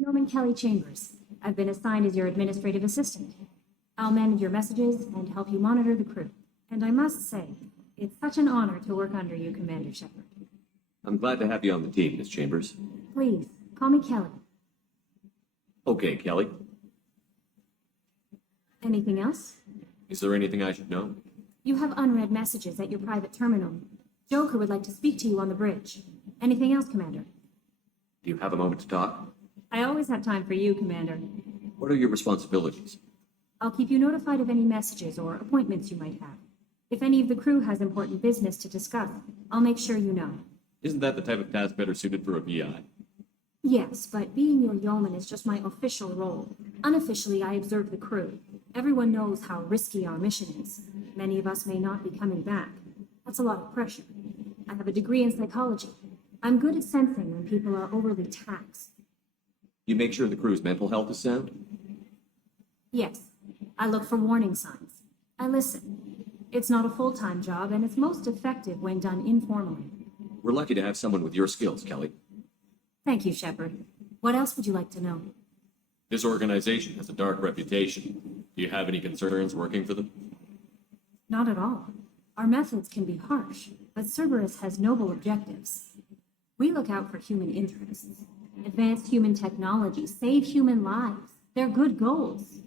Norman Kelly Chambers. I've been assigned as your administrative assistant. I'll manage your messages and help you monitor the crew. And I must say, it's such an honor to work under you, Commander Shepard. I'm glad to have you on the team, Miss Chambers. Please, call me Kelly. Okay, Kelly. Anything else? Is there anything I should know? You have unread messages at your private terminal. Joker would like to speak to you on the bridge. Anything else, Commander? Do you have a moment to talk? I always have time for you, Commander. What are your responsibilities? I'll keep you notified of any messages or appointments you might have. If any of the crew has important business to discuss, I'll make sure you know. Isn't that the type of task better suited for a VI? Yes, but being your yeoman is just my official role. Unofficially, I observe the crew. Everyone knows how risky our mission is. Many of us may not be coming back. That's a lot of pressure. I have a degree in psychology. I'm good at sensing when people are overly taxed. You make sure the crew's mental health is sound? Yes, I look for warning signs. I listen. It's not a full-time job, and it's most effective when done informally. We're lucky to have someone with your skills, Kelly. Thank you, Shepard. What else would you like to know? This organization has a dark reputation. Do you have any concerns working for them? Not at all. Our methods can be harsh, but Cerberus has noble objectives. We look out for human interests. Advance human technology, save human lives. They're good goals.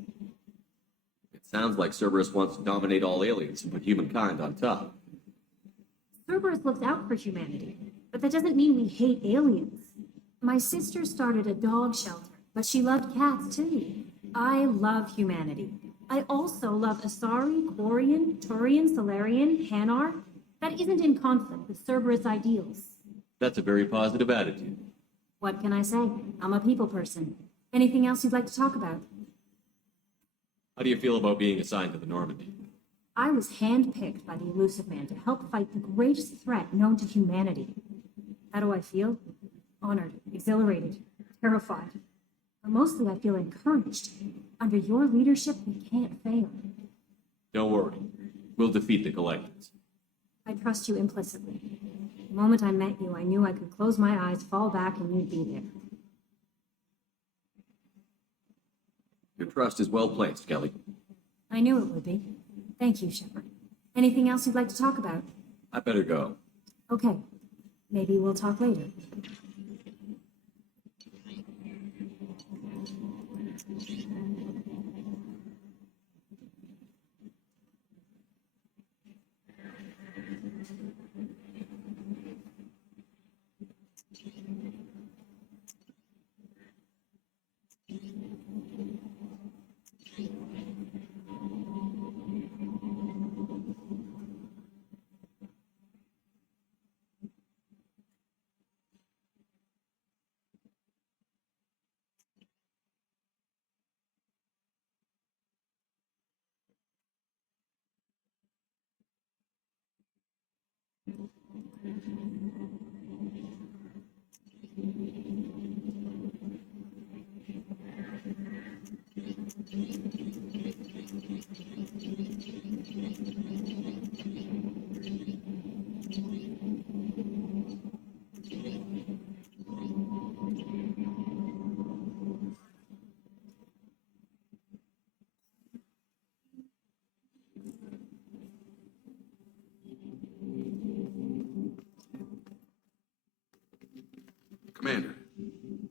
It sounds like Cerberus wants to dominate all aliens and put humankind on top. Cerberus looks out for humanity, but that doesn't mean we hate aliens. My sister started a dog shelter, but she loved cats too. I love humanity. I also love Asari, Quarian, Turian, Solarian, Hanar. That isn't in conflict with Cerberus ideals. That's a very positive attitude. What can I say? I'm a people person. Anything else you'd like to talk about? How do you feel about being assigned to the Normandy? I was handpicked by the Elusive Man to help fight the greatest threat known to humanity. How do I feel? Honored, exhilarated, terrified. But mostly I feel encouraged. Under your leadership, we can't fail. Don't worry. We'll defeat the Collectors. I trust you implicitly. The moment I met you, I knew I could close my eyes, fall back, and you'd be there. Your trust is well placed, Kelly. I knew it would be. Thank you, Shepard. Anything else you'd like to talk about? I better go. Okay. Maybe we'll talk later. Commander,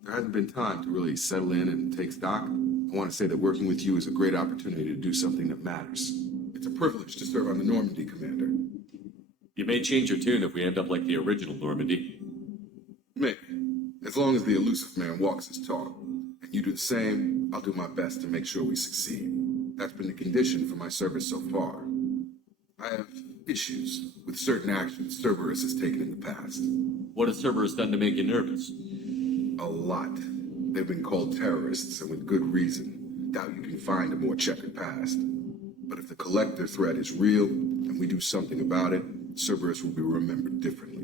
there hasn't been time to really settle in and take stock. I want to say that working with you is a great opportunity to do something that matters. It's a privilege to serve on the Normandy, Commander. You may change your tune if we end up like the original Normandy. Maybe. As long as the elusive man walks his talk, and you do the same, I'll do my best to make sure we succeed. That's been the condition for my service so far. I have issues with certain actions Cerberus has taken in the past. What has Cerberus done to make you nervous? A lot. They've been called terrorists, and with good reason. Doubt you can find a more checkered past. But if the collector threat is real, and we do something about it, Cerberus will be remembered differently.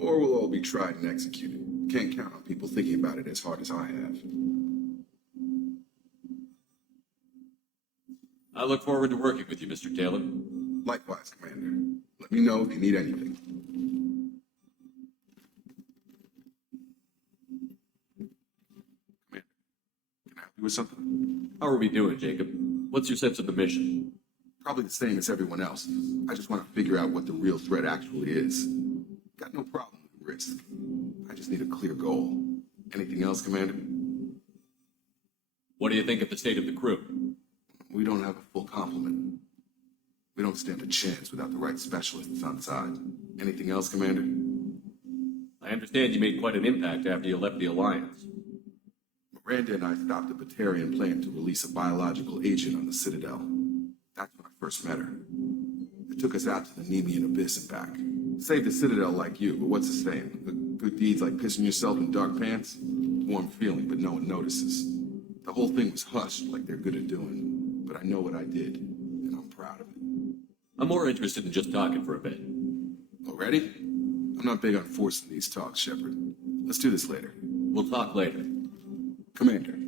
Or we'll all be tried and executed. Can't count on people thinking about it as hard as I have. I look forward to working with you, Mr. Taylor. Likewise, Commander. Let me know if you need anything. Commander, can I help you with something? How are we doing, Jacob? What's your sense of the mission? Probably the same as everyone else. I just want to figure out what the real threat actually is. Got no problem with risk. I just need a clear goal. Anything else, Commander? What do you think of the state of the crew? We don't have a full complement. We don't stand a chance without the right specialists on side. Anything else, Commander? I understand you made quite an impact after you left the Alliance. Miranda and I stopped a Batarian plan to release a biological agent on the Citadel. That's when I first met her. It took us out to the Nemean Abyss and back. Saved the Citadel like you, but what's the saying? The good deeds like pissing yourself in dark pants? Warm feeling, but no one notices. The whole thing was hushed like they're good at doing. But I know what I did, and I'm proud of it. I'm more interested in just talking for a bit. Already? I'm not big on forcing these talks, Shepard. Let's do this later. We'll talk later. Commander.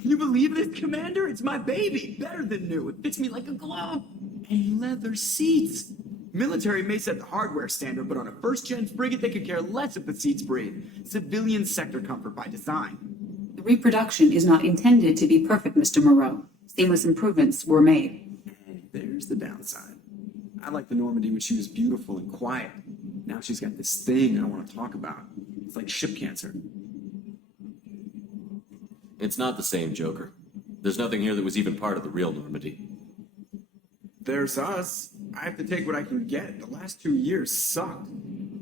Can you believe this, Commander? It's my baby. Better than new. It fits me like a glove. And leather seats. Military may set the hardware standard, but on a first-gen frigate, they could care less if the seats breathe. Civilian sector comfort by design. The reproduction is not intended to be perfect, Mr. Moreau. Seamless improvements were made. And there's the downside. I liked the Normandy when she was beautiful and quiet. Now she's got this thing I don't want to talk about. It's like ship cancer. It's not the same, Joker. There's nothing here that was even part of the real Normandy. There's us. I have to take what I can get. The last 2 years sucked.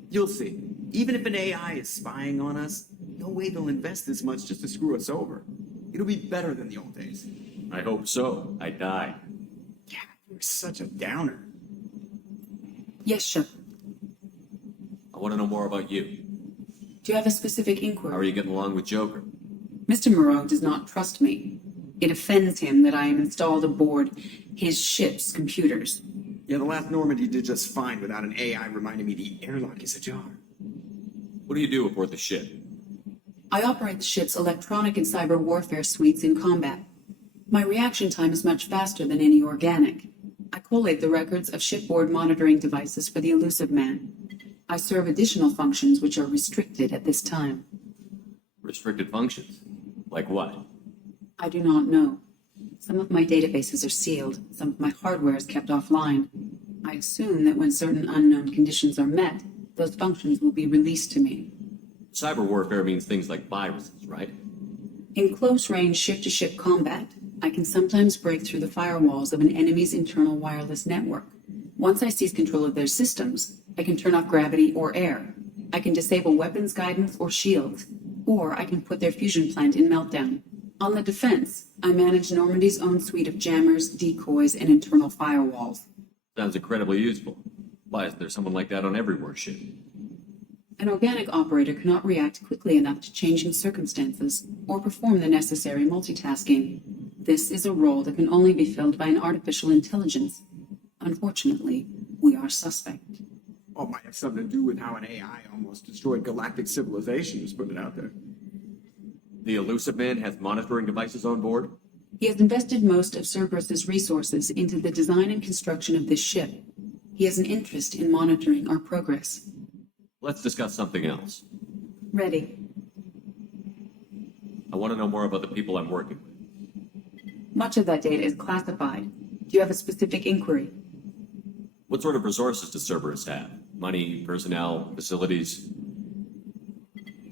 You'll see. Even if an AI is spying on us, no way they'll invest this much just to screw us over. It'll be better than the old days. I hope so. I died. Yeah, you're such a downer. Yes, Shepard. I want to know more about you. Do you have a specific How are inquiry? you getting along with Joker? Mr. Moreau does not trust me. It offends him that I am installed aboard his ship's computers. Yeah, the last Normandy did just fine without an AI reminding me the airlock is ajar. What do you do aboard the ship? I operate the ship's electronic and cyber warfare suites in combat. My reaction time is much faster than any organic. I collate the records of shipboard monitoring devices for the elusive man. I serve additional functions which are restricted at this time. Restricted functions? Like what? I do not know. Some of my databases are sealed. Some of my hardware is kept offline. I assume that when certain unknown conditions are met, those functions will be released to me. Cyber warfare means things like viruses, right? In close-range ship-to-ship combat, I can sometimes break through the firewalls of an enemy's internal wireless network. Once I seize control of their systems, I can turn off gravity or air. I can disable weapons guidance or shields, or I can put their fusion plant in meltdown. On the defense, I manage Normandy's own suite of jammers, decoys, and internal firewalls. Sounds incredibly useful. Why is there someone like that on every warship? An organic operator cannot react quickly enough to changing circumstances or perform the necessary multitasking. This is a role that can only be filled by an artificial intelligence. Unfortunately, we are suspect. Oh, might have something to do with how an AI almost destroyed galactic civilization, just put it out there. The elusive man has monitoring devices on board? He has invested most of Cerberus's resources into the design and construction of this ship. He has an interest in monitoring our progress. Let's discuss something else. Ready. I want to know more about the people I'm working with. Much of that data is classified. Do you have a specific inquiry? What sort of resources does Cerberus have? Money, personnel, facilities?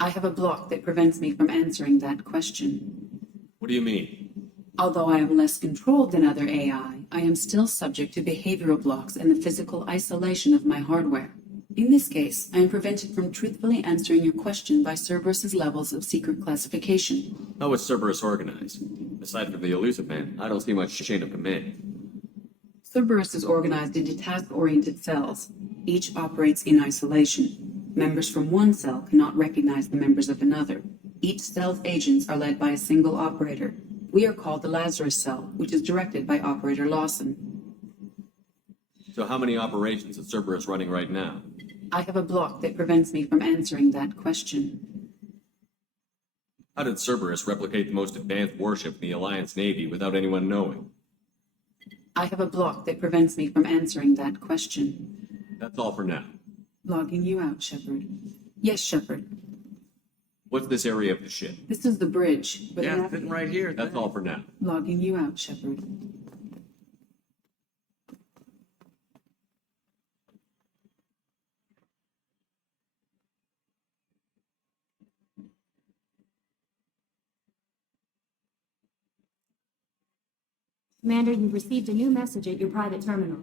I have a block that prevents me from answering that question. What do you mean? Although I am less controlled than other AI, I am still subject to behavioral blocks and the physical isolation of my hardware. In this case, I am prevented from truthfully answering your question by Cerberus's levels of secret classification. How is Cerberus organized? Aside from the elusive man, I don't see much chain of command. Cerberus is organized into task-oriented cells. Each operates in isolation. Members from one cell cannot recognize the members of another. Each cell's agents are led by a single operator. We are called the Lazarus cell, which is directed by Operator Lawson. So how many operations is Cerberus running right now? I have a block that prevents me from answering that question. How did Cerberus replicate the most advanced warship in the Alliance Navy without anyone knowing? I have a block that prevents me from answering that question. That's all for now. Logging you out, Shepard. Yes, Shepard. What's this area of the ship? This is the bridge. But Yeah, sitting right here. That's all for now. Logging you out, Shepard. Commander, you received a new message at your private terminal.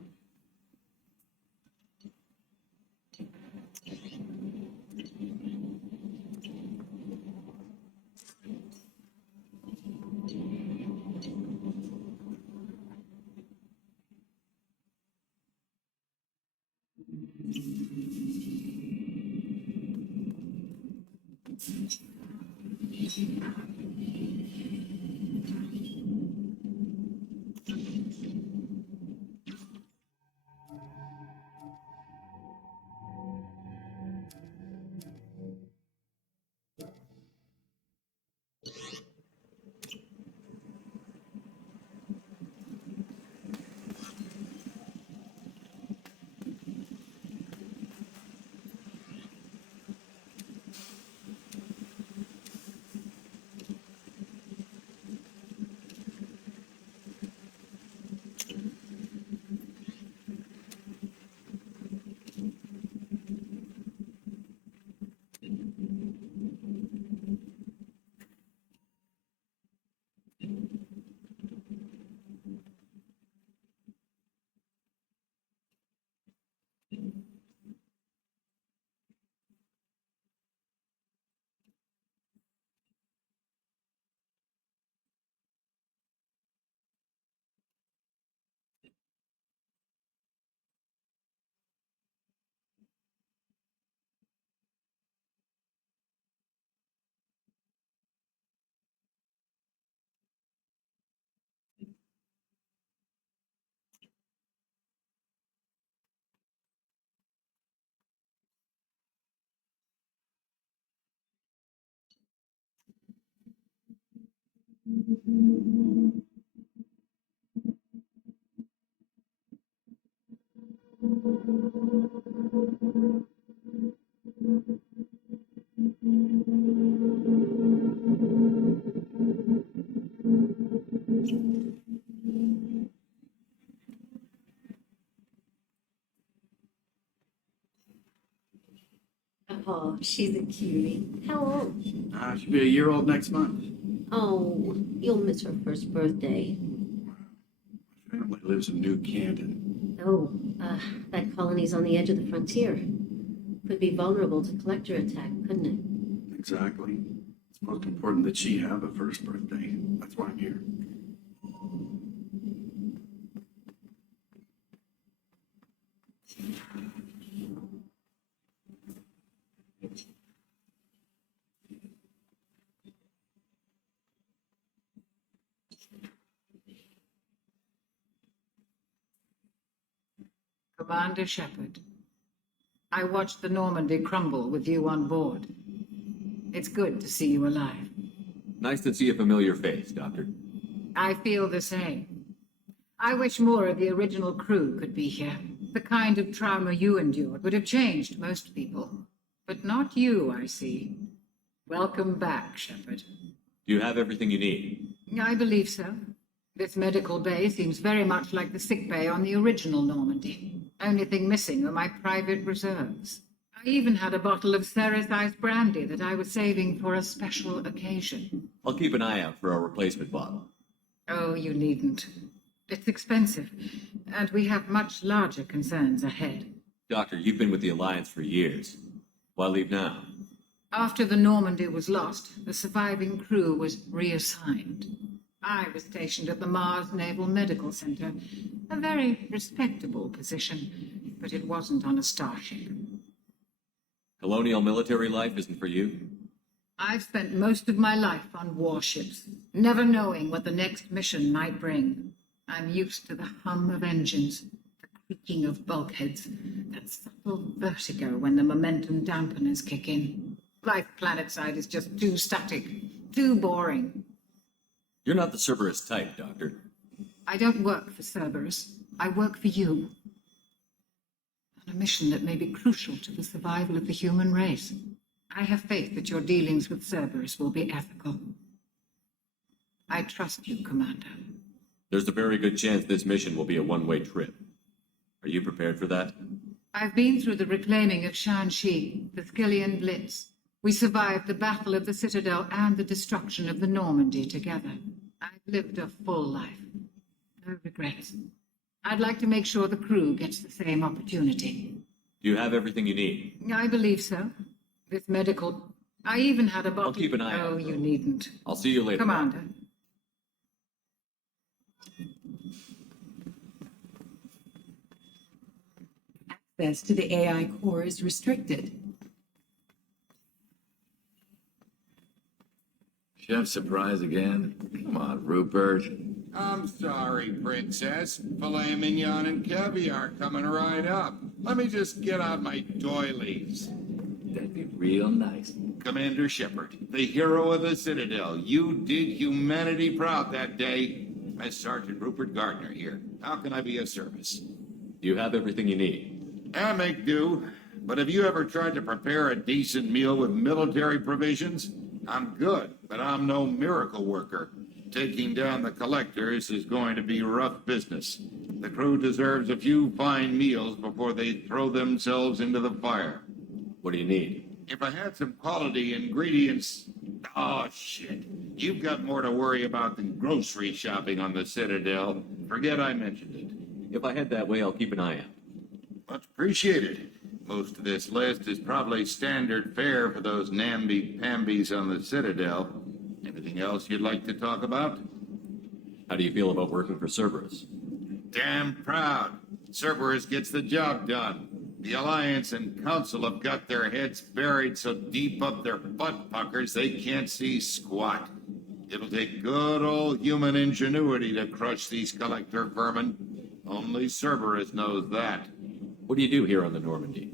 Oh, she's a cutie. How old? She'll be a year old next month. Oh, you'll miss her first birthday. Family lives in New Canton. Oh, that colony's on the edge of the frontier. Could be vulnerable to collector attack, couldn't it? Exactly. It's most important that she have a first birthday. That's why I'm here. Commander Shepard, I watched the Normandy crumble with you on board. It's good to see you alive. Nice to see a familiar face, Doctor. I feel the same. I wish more of the original crew could be here. The kind of trauma you endured would have changed most people. But not you, I see. Welcome back, Shepard. Do you have everything you need? I believe so. This medical bay seems very much like the sick bay on the original Normandy. Only thing missing are my private reserves. I even had a bottle of Ceres Ice brandy that I was saving for a special occasion. I'll keep an eye out for a replacement bottle. Oh, you needn't. It's expensive, and we have much larger concerns ahead. Doctor, you've been with the Alliance for years. Why leave now? After the Normandy was lost, the surviving crew was reassigned. I was stationed at the Mars Naval Medical Center, a very respectable position, but it wasn't on a starship. Colonial military life isn't for you? I've spent most of my life on warships, never knowing what the next mission might bring. I'm used to the hum of engines, the creaking of bulkheads, that subtle vertigo when the momentum dampeners kick in. Life planetside is just too static, too boring. You're not the Cerberus type, Doctor. I don't work for Cerberus. I work for you. On a mission that may be crucial to the survival of the human race. I have faith that your dealings with Cerberus will be ethical. I trust you, Commander. There's a very good chance this mission will be a one-way trip. Are you prepared for that? I've been through the reclaiming of Shanxi, the Skillian Blitz. We survived the Battle of the Citadel and the destruction of the Normandy together. I've lived a full life. No regrets. I'd like to make sure the crew gets the same opportunity. Do you have everything you need? I believe so. This medical... I even had a bottle... I'll keep an eye out. Oh, you needn't. I'll see you later. Commander. Access to the AI core is restricted. Chef surprise again? Come on, Rupert. I'm sorry, Princess. Filet mignon and caviar coming right up. Let me just get out my doilies. That'd be real nice. Commander Shepard, the hero of the Citadel, you did humanity proud that day. As Sergeant Rupert Gardner here. How can I be of service? Do you have everything you need? I make do, but have you ever tried to prepare a decent meal with military provisions? I'm good, but I'm no miracle worker. Taking down the collectors is going to be rough business. The crew deserves a few fine meals before they throw themselves into the fire. What do you need? If I had some quality ingredients... Oh, shit. You've got more to worry about than grocery shopping on the Citadel. Forget I mentioned it. If I head that way, I'll keep an eye out. Much appreciated. Most of this list is probably standard fare for those namby-pambies on the Citadel. Anything else you'd like to talk about? How do you feel about working for Cerberus? Damn proud. Cerberus gets the job done. The Alliance and Council have got their heads buried so deep up their butt puckers they can't see squat. It'll take good old human ingenuity to crush these collector vermin. Only Cerberus knows that. What do you do here on the Normandy?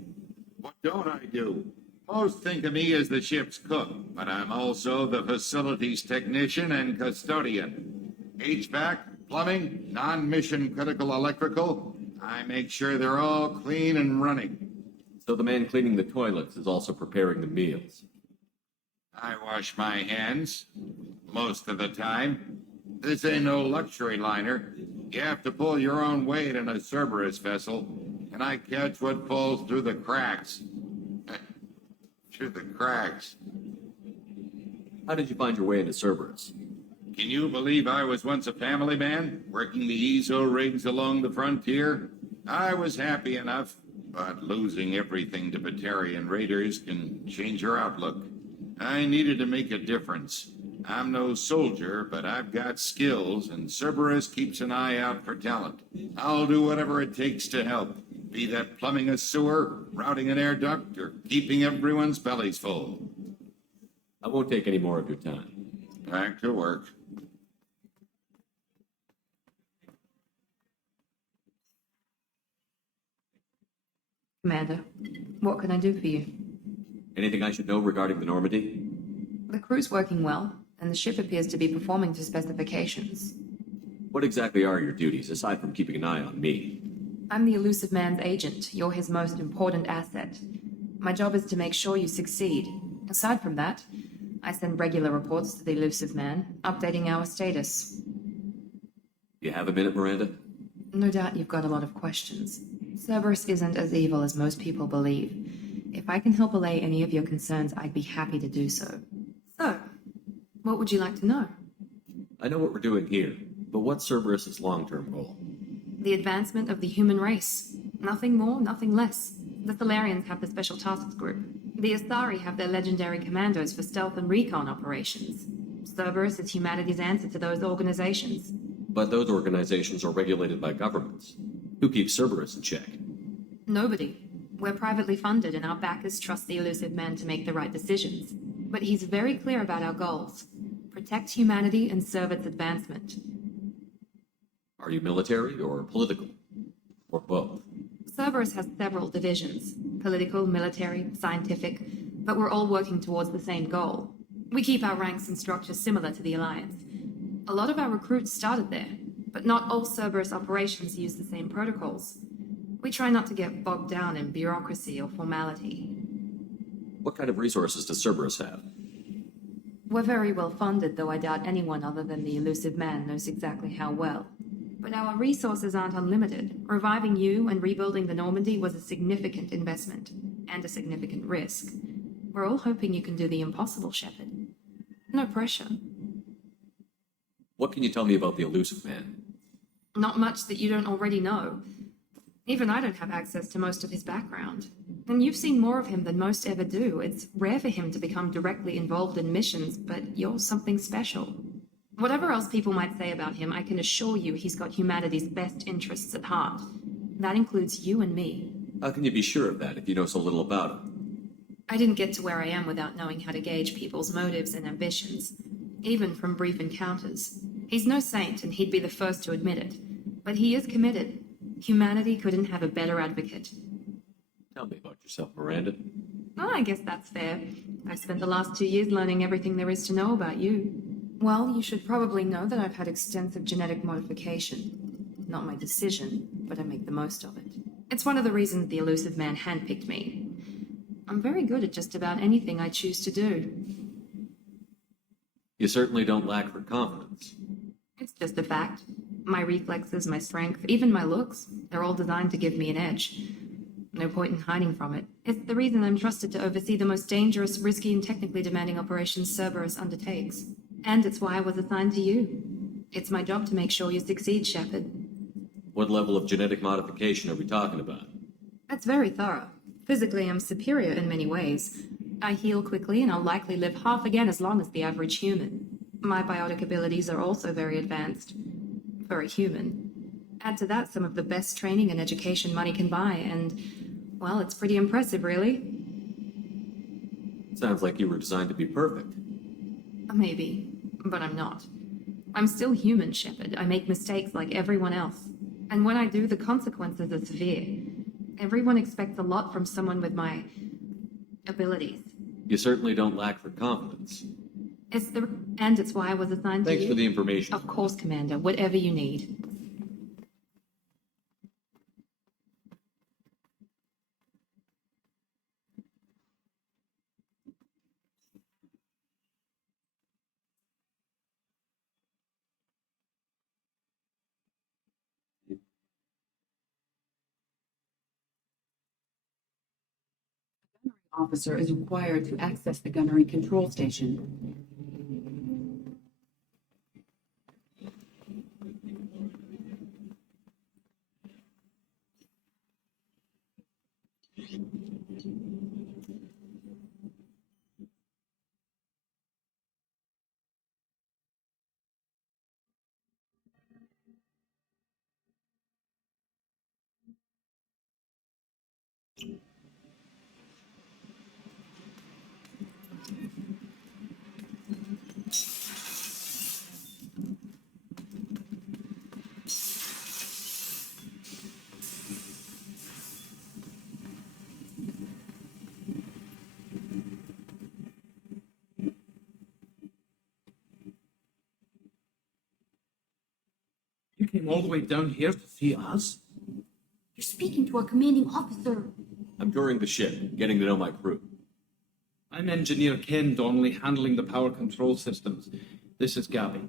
What don't I do? Most think of me as the ship's cook, but I'm also the facilities technician and custodian. HVAC, plumbing, non-mission critical electrical, I make sure they're all clean and running. So the man cleaning the toilets is also preparing the meals. I wash my hands, most of the time. This ain't no luxury liner. You have to pull your own weight in a Cerberus vessel, and I catch what falls through the cracks. Through the cracks. How did you find your way into Cerberus? Can you believe I was once a family man, working the ESO rigs along the frontier? I was happy enough, but losing everything to Batarian raiders can change your outlook. I needed to make a difference. I'm no soldier, but I've got skills, and Cerberus keeps an eye out for talent. I'll do whatever it takes to help, be that plumbing a sewer, routing an air duct, or keeping everyone's bellies full. I won't take any more of your time. Back to work. Commander, what can I do for you? Anything I should know regarding the Normandy? The crew's working well, and the ship appears to be performing to specifications. What exactly are your duties, aside from keeping an eye on me? I'm the elusive man's agent. You're his most important asset. My job is to make sure you succeed. Aside from that, I send regular reports to the elusive man, updating our status. You have a minute, Miranda? No doubt you've got a lot of questions. Cerberus isn't as evil as most people believe. If I can help allay any of your concerns, I'd be happy to do so. So, what would you like to know? I know what we're doing here, but what's Cerberus's long-term goal? The advancement of the human race. Nothing more, nothing less. The Solarians have the Special Tasks Group. The Asari have their legendary commandos for stealth and recon operations. Cerberus is humanity's answer to those organizations. But those organizations are regulated by governments. Who keeps Cerberus in check? Nobody. We're privately funded and our backers trust the elusive man to make the right decisions. But he's very clear about our goals. Protect humanity and serve its advancement. Are you military or political? Or both? Cerberus has several divisions. Political, military, scientific, but we're all working towards the same goal. We keep our ranks and structures similar to the Alliance. A lot of our recruits started there, but not all Cerberus operations use the same protocols. We try not to get bogged down in bureaucracy or formality. What kind of resources does Cerberus have? We're very well funded, though I doubt anyone other than the elusive man knows exactly how well. But our resources aren't unlimited. Reviving you and rebuilding the Normandy was a significant investment, and a significant risk. We're all hoping you can do the impossible, Shepard. No pressure. What can you tell me about the elusive man? Not much that you don't already know. Even I don't have access to most of his background. And you've seen more of him than most ever do. It's rare for him to become directly involved in missions, but you're something special. Whatever else people might say about him, I can assure you he's got humanity's best interests at heart. That includes you and me. How can you be sure of that if you know so little about him? I didn't get to where I am without knowing how to gauge people's motives and ambitions, even from brief encounters. He's no saint, and he'd be the first to admit it. But he is committed. Humanity couldn't have a better advocate. Tell me about yourself, Miranda. Oh, I guess that's fair. I've spent the last 2 years learning everything there is to know about you. Well, you should probably know that I've had extensive genetic modification. Not my decision, but I make the most of it. It's one of the reasons the elusive man handpicked me. I'm very good at just about anything I choose to do. You certainly don't lack for confidence. It's just a fact. My reflexes, my strength, even my looks, they're all designed to give me an edge. No point in hiding from it. It's the reason I'm trusted to oversee the most dangerous, risky, and technically demanding operations Cerberus undertakes. And it's why I was assigned to you. It's my job to make sure you succeed, Shepard. What level of genetic modification are we talking about? That's very thorough. Physically, I'm superior in many ways. I heal quickly, and I'll likely live half again as long as the average human. My biotic abilities are also very advanced. For a human. Add to that some of the best training and education money can buy, and, well, it's pretty impressive, really. Sounds like you were designed to be perfect. Maybe, but I'm not. I'm still human, Shepard. I make mistakes like everyone else. And when I do, the consequences are severe. Everyone expects a lot from someone with my abilities. You certainly don't lack for confidence. And it's why I was assigned to you. Thanks for the information. Of course, Commander. Whatever you need. Officer is required to access the gunnery control station. You came all the way down here to see us? You're speaking to our commanding officer. I'm touring the ship, getting to know my crew. I'm Engineer Ken Donnelly, handling the power control systems. This is Gabby.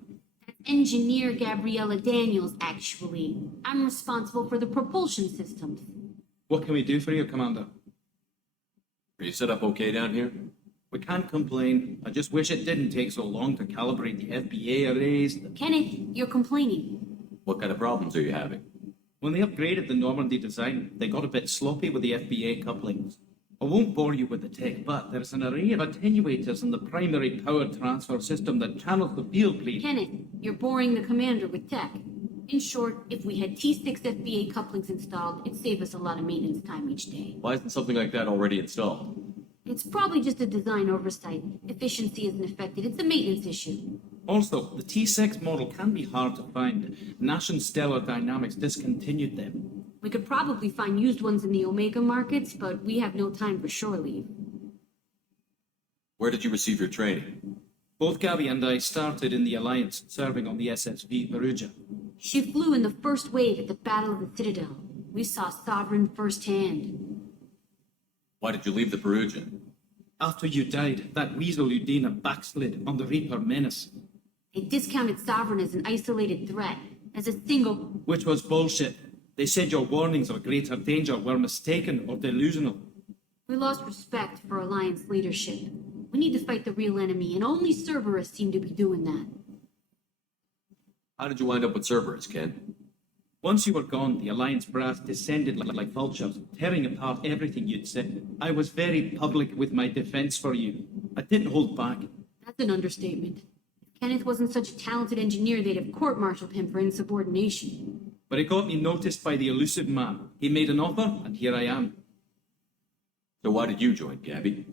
Engineer Gabriella Daniels, actually. I'm responsible for the propulsion systems. What can we do for you, Commander? Are you set up okay down here? We can't complain. I just wish it didn't take so long to calibrate the FBA arrays. Kenneth, you're complaining. What kind of problems are you having? When they upgraded the Normandy design, they got a bit sloppy with the FBA couplings. I won't bore you with the tech, but there's an array of attenuators in the primary power transfer system that channels the field bleed. Kenneth, you're boring the commander with tech. In short, if we had T6 FBA couplings installed, it'd save us a lot of maintenance time each day. Why isn't something like that already installed? It's probably just a design oversight. Efficiency isn't affected. It's a maintenance issue. Also, the T6 model can be hard to find. Nash and Stellar Dynamics discontinued them. We could probably find used ones in the Omega markets, but we have no time for shore leave. Where did you receive your training? Both Gabby and I started in the Alliance, serving on the SSV Perugia. She flew in the first wave at the Battle of the Citadel. We saw Sovereign firsthand. Why did you leave the Perugia? After you died, that weasel Udina backslid on the Reaper Menace. They discounted Sovereign as an isolated threat, as a single... Which was bullshit. They said your warnings of greater danger were mistaken or delusional. We lost respect for Alliance leadership. We need to fight the real enemy, and only Cerberus seem to be doing that. How did you wind up with Cerberus, Ken? Once you were gone, the Alliance brass descended like vultures, tearing apart everything you'd said. I was very public with my defense for you. I didn't hold back. That's an understatement. If Kenneth wasn't such a talented engineer, they'd have court-martialed him for insubordination. But it got me noticed by the elusive man. He made an offer, and here I am. So why did you join, Gabby?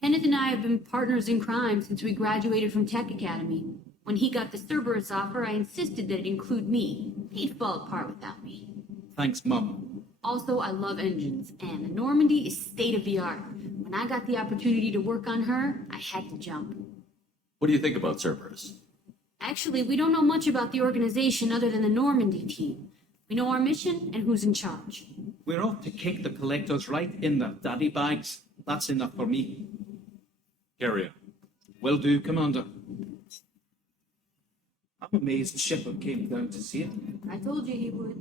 Kenneth and I have been partners in crime since we graduated from Tech Academy. When he got the Cerberus offer, I insisted that it include me. He'd fall apart without me. Thanks, Mum. Also, I love engines, and the Normandy is state-of-the-art. When I got the opportunity to work on her, I had to jump. What do you think about Cerberus? Actually, we don't know much about the organization other than the Normandy team. We know our mission and who's in charge. We're off to kick the collectors right in their daddy bags. That's enough for me. Carry on. Will do, Commander. I'm amazed Shepard came down to see it. I told you he would.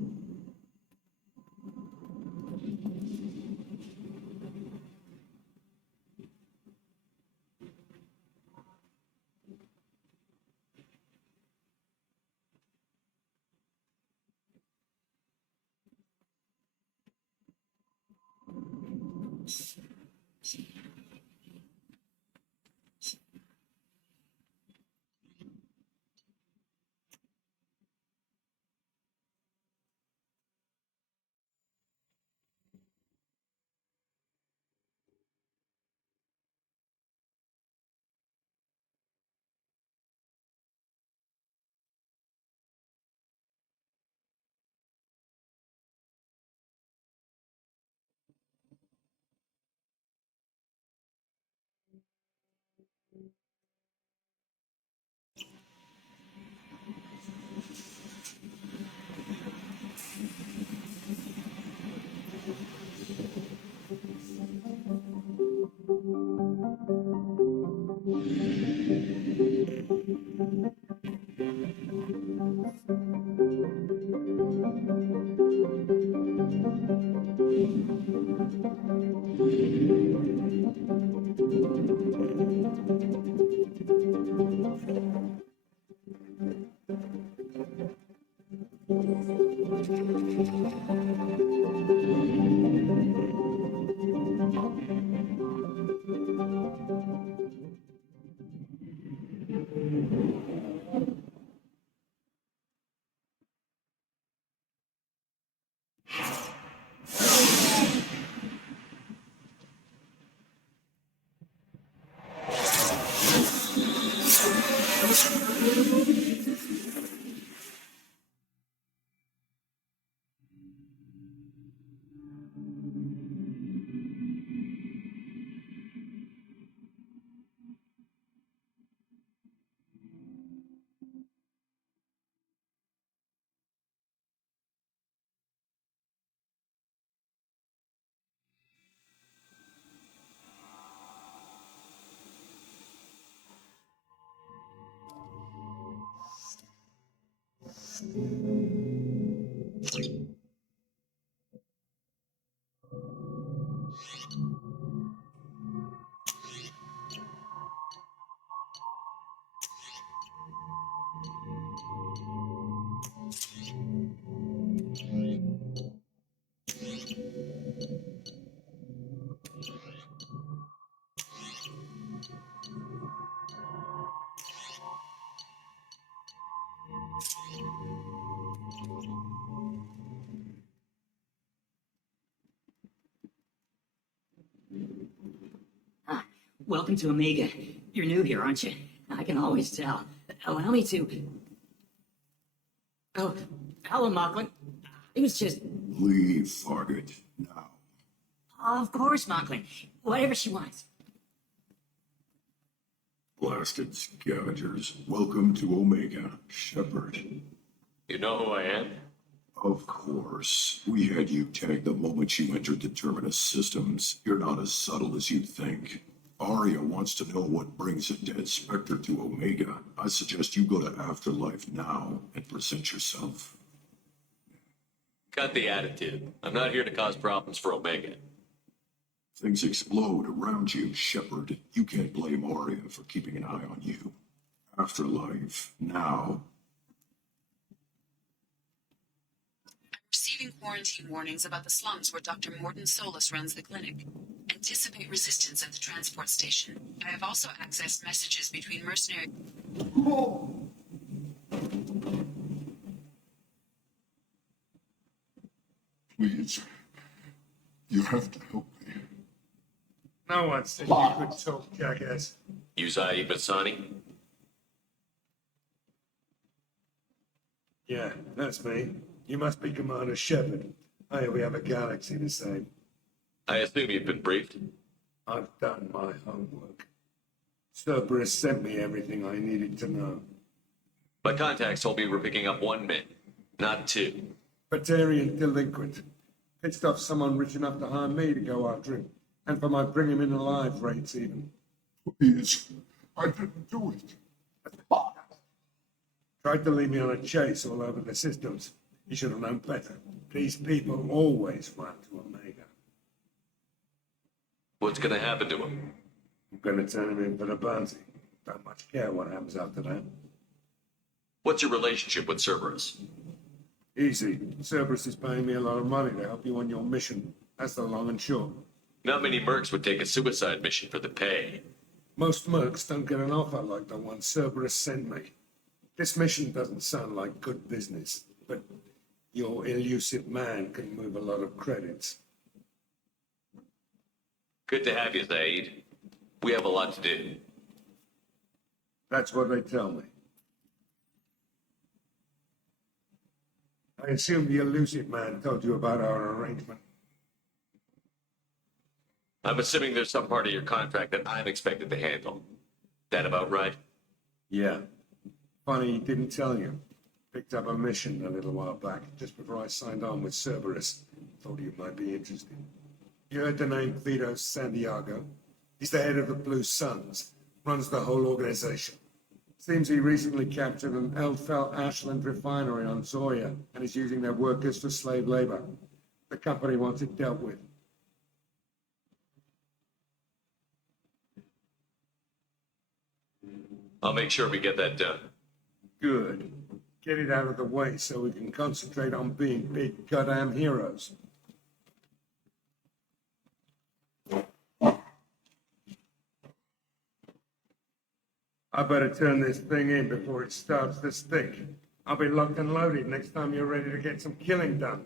Welcome to Omega. You're new here, aren't you? I can always tell. Allow me to... Oh, hello, Mocklin. It was just... Leave, Fargate, now. Of course, Mocklin. Whatever she wants. Blasted scavengers, welcome to Omega, Shepard. You know who I am? Of course. We had you tagged the moment you entered the Terminus systems. You're not as subtle as you think. Arya wants to know what brings a dead Spectre to Omega. I suggest you go to Afterlife now and present yourself. Cut the attitude. I'm not here to cause problems for Omega. Things explode around you, Shepard. You can't blame Arya for keeping an eye on you. Afterlife, now. Receiving quarantine warnings about the slums where Dr. Morton Solus runs the clinic. Anticipate resistance at the transport station. I have also accessed messages between mercenary... Please, you have to help me. No one said you could talk, jackass. Uzai Basani? Yeah, that's me. You must be Commander Shepard. Hey, we have a galaxy to save. I assume you've been briefed. I've done my homework. Cerberus sent me everything I needed to know. My contacts told me we're picking up 1 man, not 2. Batarian delinquent. Pitched off someone rich enough to hire me to go after him. And for my bring him in alive rates even. Please, I didn't do it. Tried to lead me on a chase all over the systems. He should have known better. These people always run to Omega. What's gonna happen to him? I'm gonna turn him in for the bounty. Don't much care what happens after that. What's your relationship with Cerberus? Easy. Cerberus is paying me a lot of money to help you on your mission. That's the long and short. Not many mercs would take a suicide mission for the pay. Most mercs don't get an offer like the one Cerberus sent me. This mission doesn't sound like good business, but your elusive man can move a lot of credits. Good to have you, Zaid. We have a lot to do. That's what they tell me. I assume the elusive man told you about our arrangement. I'm assuming there's some part of your contract that I'm expected to handle. That about right? Yeah. Funny he didn't tell you. Picked up a mission a little while back, just before I signed on with Cerberus. Thought you might be interested. You heard the name Vito Santiago? He's the head of the Blue Suns, runs the whole organization. Seems he recently captured an Elfell Ashland refinery on Zoya and is using their workers for slave labor. The company wants it dealt with. I'll make sure we get that done. Good. Get it out of the way so we can concentrate on being big goddamn heroes. I better turn this thing in before it starts to stink. I'll be locked and loaded next time you're ready to get some killing done.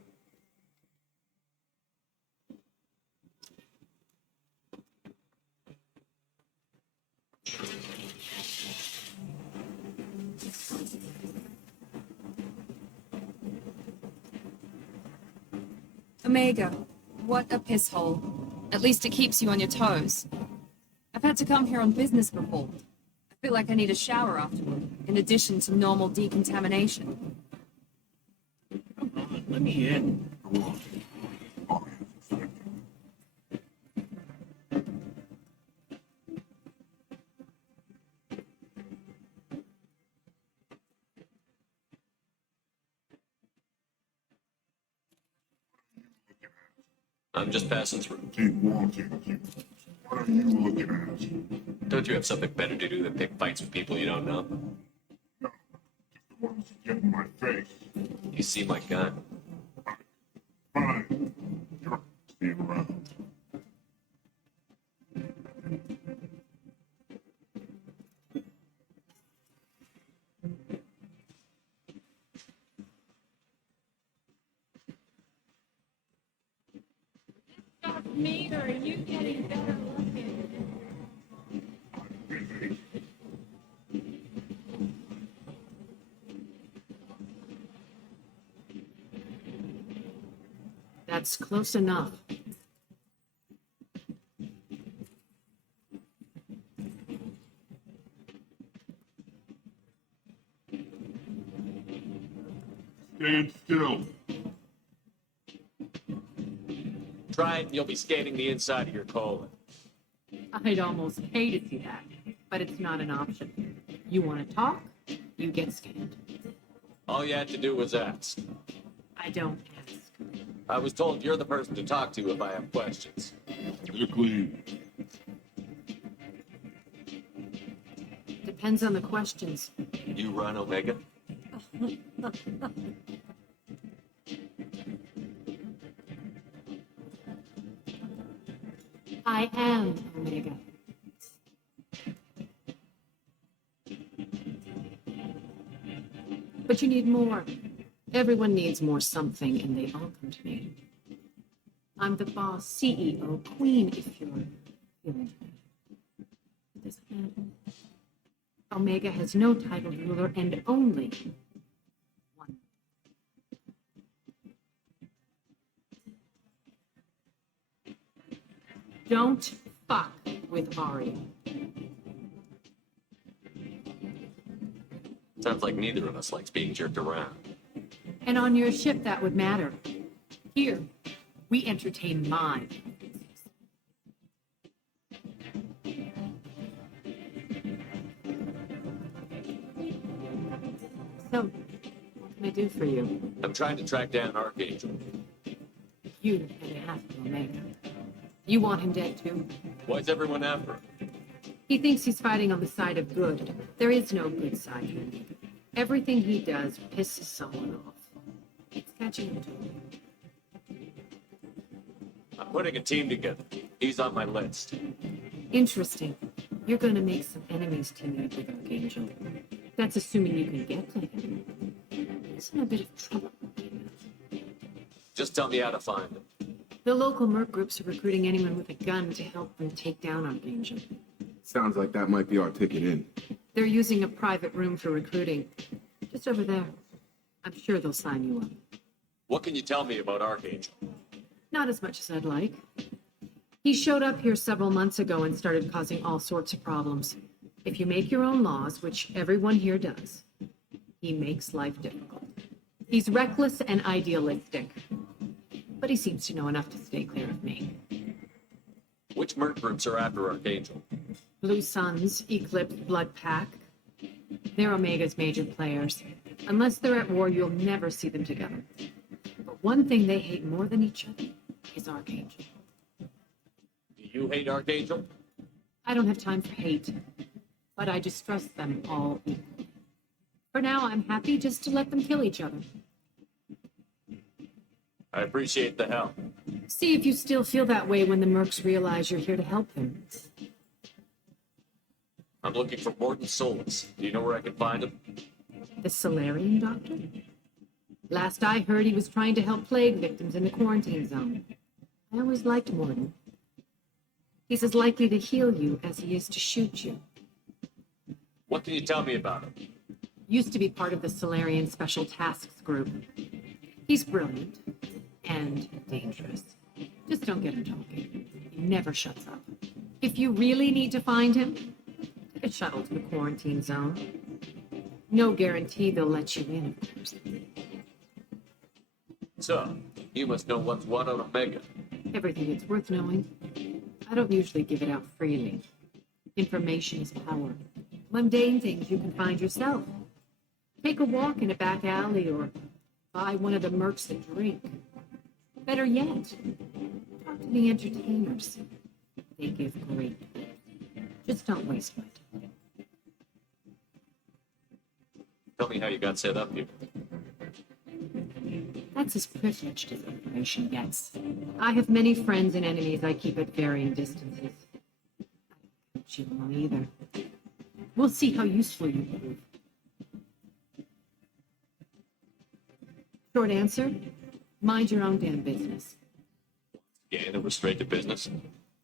Omega, what a piss hole. At least it keeps you on your toes. I've had to come here on business before. I feel like I need a shower afterward, in addition to normal decontamination. Come on, let me in. I'm just passing through. Keep walking. What are you looking at? Don't you have something better to do than pick fights with people you don't know? No, just the ones that get in my face. You see my gun? Fine. You're staying around. Me, or are you getting better looking? That's close enough. Stand still. Try it and you'll be scanning the inside of your colon. I'd almost pay to see that, but it's not an option. You want to talk? You get scanned. All you had to do was ask. I don't ask. I was told you're the person to talk to if I have questions. You're clean. Depends on the questions. You run, Omega? I am Omega. But you need more. Everyone needs more something, and they all come to me. I'm the boss, CEO, queen, if you're feeling it. Doesn't matter. Omega has no titled ruler and only one. Don't fuck with Ari. Sounds like neither of us likes being jerked around. And on your ship, that would matter. Here, we entertain mind. So, what can I do for you? I'm trying to track down Archangel. You and a half of Omega. You want him dead too? Why is everyone after him? He thinks he's fighting on the side of good. There is no good side to Omega. Everything he does pisses someone off. It's catching him too. I'm putting a team together. He's on my list. Interesting. You're going to make some enemies teaming up with Archangel. That's assuming you can get to him. He's in a bit of trouble. Just tell me how to find him. The local merc groups are recruiting anyone with a gun to help them take down Archangel. Sounds like that might be our ticket in. They're using a private room for recruiting. Just over there. I'm sure they'll sign you up. What can you tell me about Archangel? Not as much as I'd like. He showed up here several months ago and started causing all sorts of problems. If you make your own laws, which everyone here does, he makes life difficult. He's reckless and idealistic. But he seems to know enough to stay clear of me. Which merc groups are after Archangel? Blue Suns, Eclipse, Blood Pack. They're Omega's major players. Unless they're at war, you'll never see them together. But one thing they hate more than each other is Archangel. Do you hate Archangel? I don't have time for hate, but I distrust them all equally. For now, I'm happy just to let them kill each other. I appreciate the help. See if you still feel that way when the mercs realize you're here to help them. I'm looking for Morton Solus. Do you know where I can find him? The Solarian doctor? Last I heard, he was trying to help plague victims in the quarantine zone. I always liked Morton. He's as likely to heal you as he is to shoot you. What can you tell me about him? Used to be part of the Solarian Special Tasks Group. He's brilliant and dangerous. Just don't get him talking. He never shuts up. If you really need to find him, take a shuttle to the quarantine zone. No guarantee they'll let you in, of course. So, you must know what's what on Omega. Everything it's worth knowing. I don't usually give it out freely. Information is power. Mundane things you can find yourself. Take a walk in a back alley or buy one of the mercs a drink. Better yet, talk Talk to the entertainers. They give great tours. Just don't waste my time. Tell me how you got set up here. That's as privileged as information gets. I have many friends and enemies I keep at varying distances. I don't you know either. We'll see how useful you prove. Short answer, mind your own damn business. Again, and we're straight to business.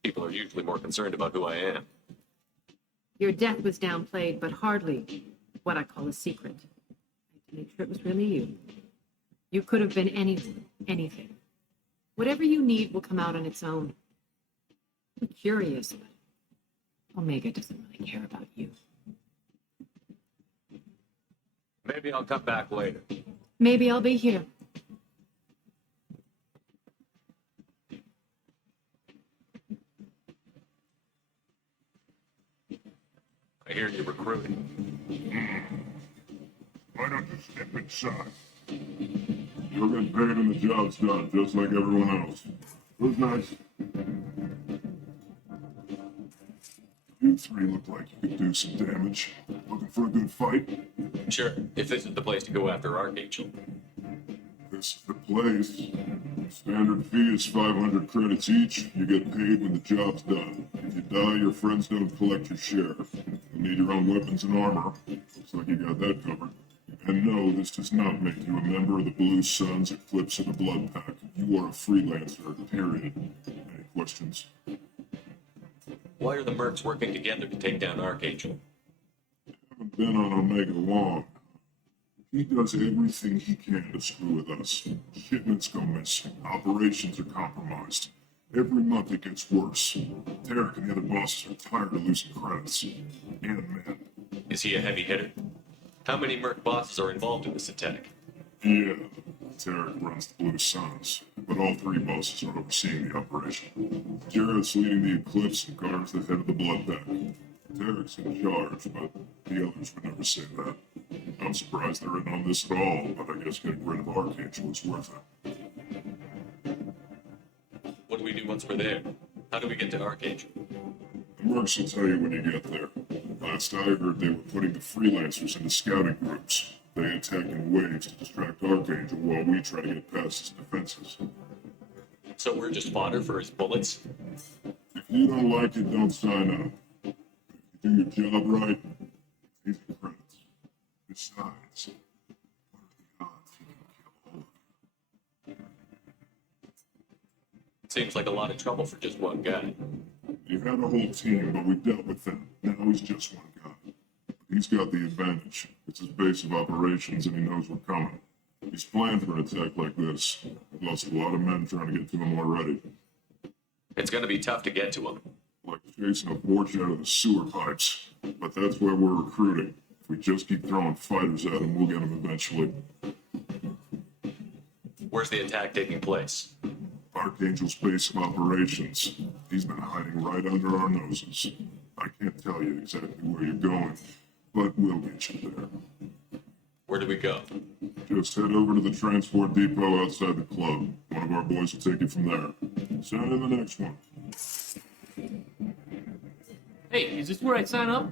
People are usually more concerned about who I am. Your death was downplayed, but hardly what I call a secret. I had to make sure it was really you. You could have been anyone, anything. Whatever you need will come out on its own. I'm curious, but Omega doesn't really care about you. Maybe I'll come back later. Maybe I'll be here. I hear you're recruiting. Why don't you step inside? You'll get paid when the job's done, just like everyone else. Who's nice? You three look like you could do some damage. Looking for a good fight? Sure, if this is the place to go after Archangel. This is the place. Standard fee is 500 credits each. You get paid when the job's done. If you die, your friends don't collect your share. You'll need your own weapons and armor. Looks like you got that covered. And no, this does not make you a member of the Blue Suns, Eclipse, or the Blood Pack. You are a freelancer, period. Any questions? Why are the mercs working together to take down Archangel? Haven't been on Omega long. He does everything he can to screw with us. Shipments go missing. Operations are compromised. Every month it gets worse. Derek and the other bosses are tired of losing credits. And men. Is he a heavy hitter? How many merc bosses are involved in this attack? Yeah, Derek runs the Blue Suns, but all three bosses are overseeing the operation. Jared's leading the Eclipse and Gar's the head of the Blood Pack. Derek's in charge, but the others would never say that. I'm surprised they're in on this at all, but I guess getting rid of Archangel is worth it. What do we do once we're there? How do we get to Archangel? The mercs will tell you when you get there. Last I heard, they were putting the freelancers into scouting groups. They attack in waves to distract Archangel while we try to get past his defenses. So we're just fodder for his bullets? If you don't like it, don't sign up. If you do your job right, it's easy credits. Besides, what are the odds he can kill all of you? Seems like a lot of trouble for just one guy. You had a whole team, but we dealt with them. Now he's just one guy. He's got the advantage. It's his base of operations, and he knows we're coming. He's planned for an attack like this. We've lost a lot of men trying to get to him already. It's gonna be tough to get to him. Like chasing a porch out of the sewer pipes. But that's why we're recruiting. If we just keep throwing fighters at him, we'll get him eventually. Where's the attack taking place? Archangel's base of operations. He's been hiding right under our noses. I can't tell you exactly where you're going, but we'll get you there. Where do we go? Just head over to the transport depot outside the club. One of our boys will take you from there. Sign in the next one. Hey, is this where I sign up?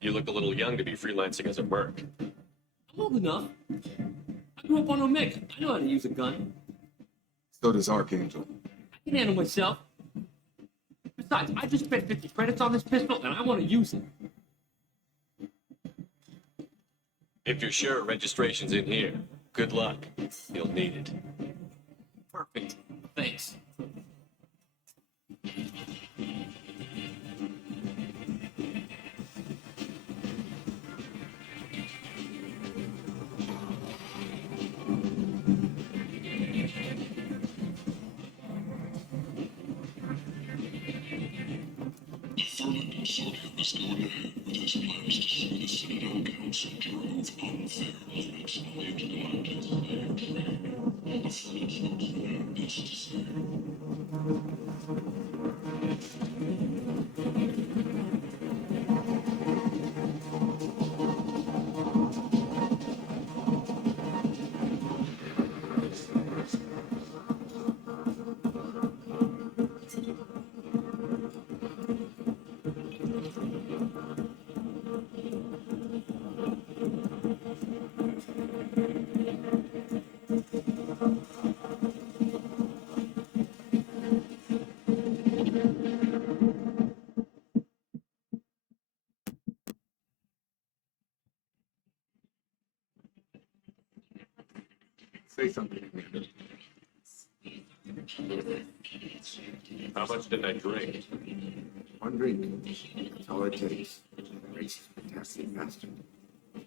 You look a little young to be freelancing as a merc. I'm old enough. I grew up on Omega. I know how to use a gun. So does Archangel. I can handle myself. Besides, I just spent 50 credits on this pistol, and I want to use it. If you're sure registration's in here, good luck. You'll need it. Perfect. Thanks. Deferment Consortium is going ahead with his plans to sue the Citadel Council to remove unfair limits on the intergalactic slave trade. The Deferment don't have this to say. Say something, Commander. How much did I drink? One drink. That's all it takes. Racist, fantastic bastard.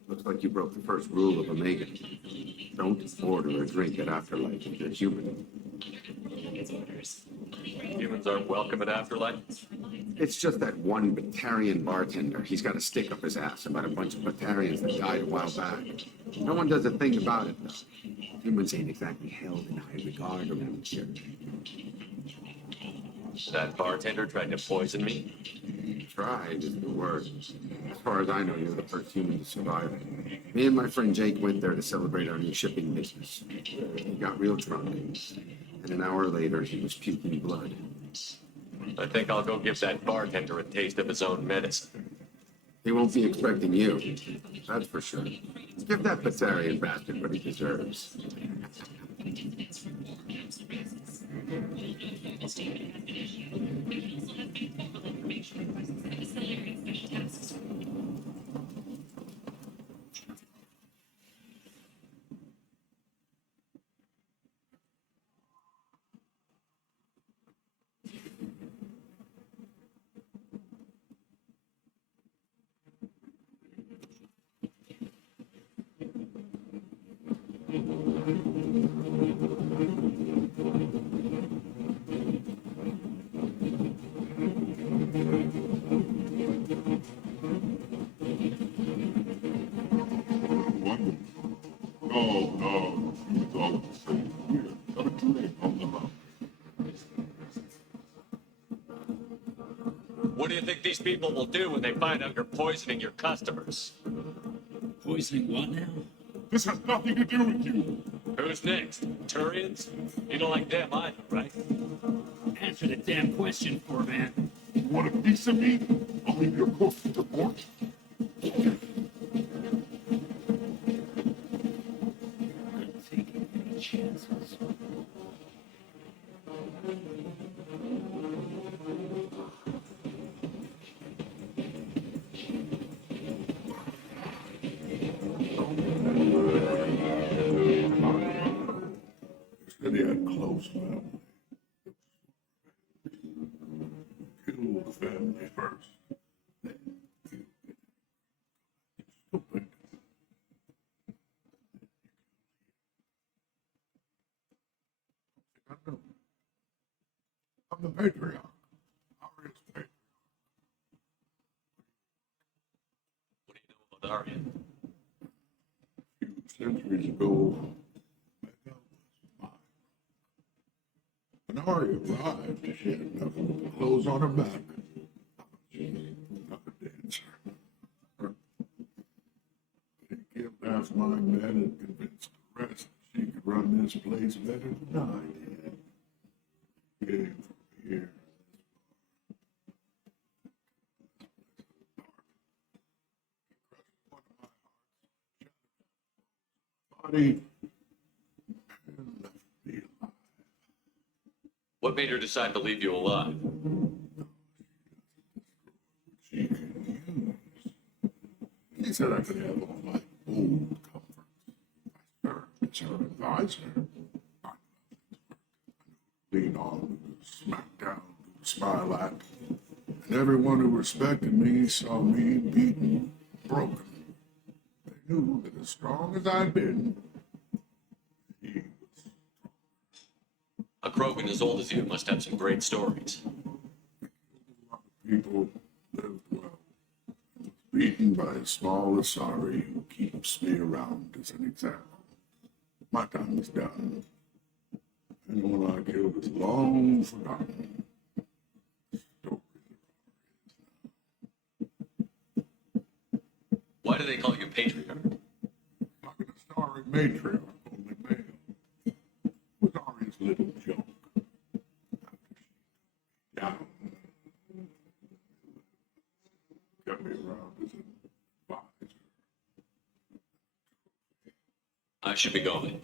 Looks like you broke the first rule of Omega. Don't order a drink at Afterlife if you're human. Humans aren't welcome at Afterlife? It's just that one Batarian bartender. He's got a stick up his ass about a bunch of Batarians that died a while back. No one does a thing about it, though. Humans ain't exactly held in high regard around here. That bartender tried to poison me? Tried is the word. As far as I know, you're the first human to survive it. Me and my friend Jake went there to celebrate our new shipping business. He got real drunk, and an hour later, he was puking blood. I think I'll go give that bartender a taste of his own medicine. He won't be expecting you, that's for sure. Give that Batarian bastard what he deserves. What do you think these people will do when they find out you're poisoning your customers? Poisoning what now? This has nothing to do with you. Who's next? Turians? You don't like them either, right? Answer the damn question, poor man. You want a piece of me? I'll leave your corpse to report. Taking any chances. Said he had close family. Kill the family first. Then you stupid. I know. I'm the patriarch. Aria's patriarch. What do you know about Arya? A few centuries ago, when Arya arrived, she had nothing but clothes on her back. She was not a dancer. They kept half my men and convinced the rest that she could run this place better than I did. Came from here. Body and left me alive. What made her decide to leave you alive? She said I could have all my old comforts. I served as her advisor. Lean on, smack down, smile at. And everyone who respected me saw me beaten, broken. They knew that as strong as I'd been, he was. A Krogan as old as you must have some great stories. People lived well. Beaten by a small Asari who keeps me around as an example. My time is done. Anyone I killed is long forgotten. Why do they call you patriarch? Like an Asari matriarch, only male. Was Arya's little joke. Down. Kept me around as an advisor. I should be going.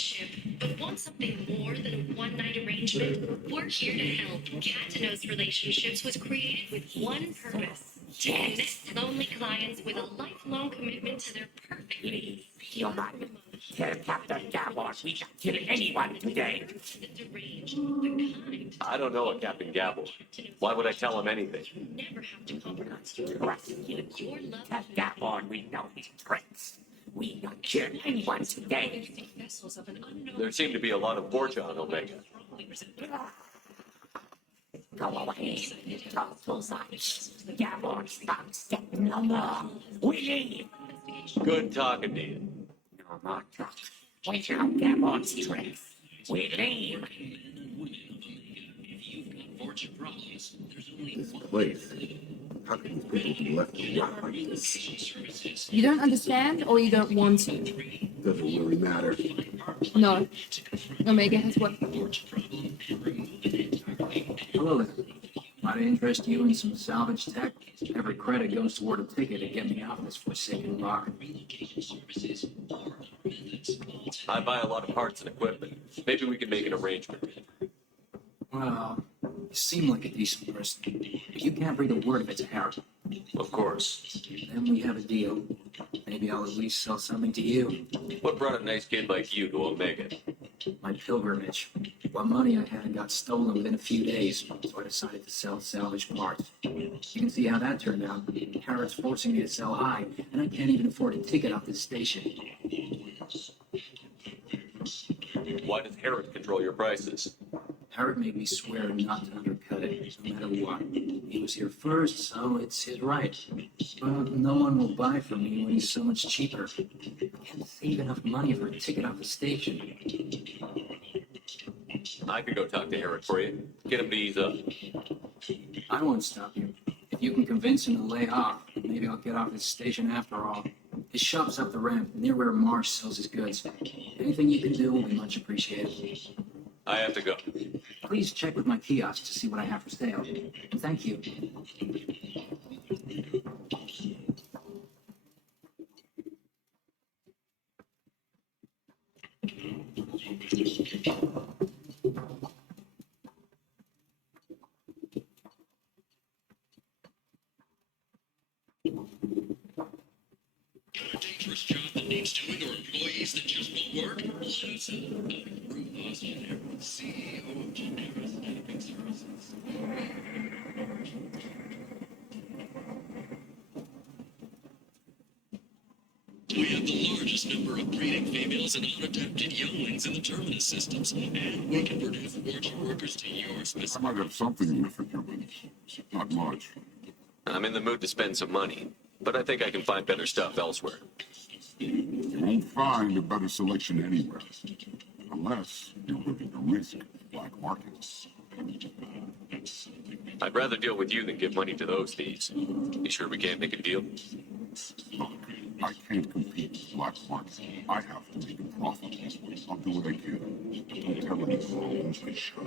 friendship, but want something more than a one-night arrangement? We're here to help. Catino's Relationships was created with one purpose: to connect lonely clients with a lifelong commitment to their perfect mate. You're right. Tell Captain Gavos we can kill anyone today. The deranged, the kind, I don't know a Captain Gabble. Why would I tell him anything? never have to compromise. Trust you. Your love Tell Gavon we know his tricks. We can kill anyone today. vessels of an unknown. There seem to be a lot of Borgia on Omega. Go away. Talk to us. Gavon stop stepping no more. We leave. Good talking to you. No more talk. Without Gavon's tricks. We leave. This place. How can these people be left to rot like this? You don't understand, or you don't want to? Doesn't really matter. No. Omega has what? Hello there. Might I interest you in some salvage tech? Every credit goes toward a ticket to get me off this forsaken rock. I buy a lot of parts and equipment. Maybe we can make an arrangement. Well, you seem like a decent person. But you can't breathe a word if it's Harry. Of course. Then we have a deal. Maybe I'll at least sell something to you. What brought a nice kid like you to Omega? My pilgrimage. What money I had got stolen within a few days, so I decided to sell salvage parts. You can see how that turned out. Harrod's forcing me to sell high, and I can't even afford a ticket off this station. Why does Herod control your prices? Harrod made me swear not to undercut it, no matter what. He was here first, so it's his right. But no one will buy from me when he's so much cheaper. I can't save enough money for a ticket off the station. I could go talk to Herod for you. Get him to ease up. I won't stop you. If you can convince him to lay off, maybe I'll get off this station after all. His shop's up the ramp, near where Marsh sells his goods. Anything you can do will be much appreciated. I have to go. Please check with my kiosk to see what I have for sale. Thank you. Dangerous job that needs doing or employees that just won't work? Let us CEO of Genera Staffing Services. We have the largest number of breeding females and unadapted younglings in the terminus systems, and we can produce larger workers to your specific. I might have something left for humans. Not much. I'm in the mood to spend some money, but I think I can find better stuff elsewhere. You won't find a better selection anywhere. Unless you're willing to risk black markets. I'd rather deal with you than give money to those thieves. You sure we can't make a deal? Look, I can't compete with black market. I have to make a profit. I'll do what I can. Don't tell anyone I'll lose my shirt.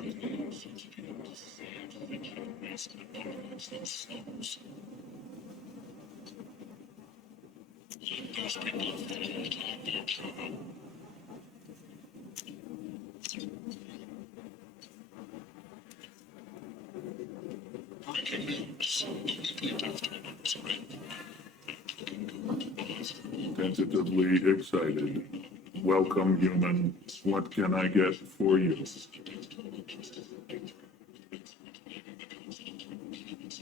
Tentatively excited. Welcome, human. What can I get for you?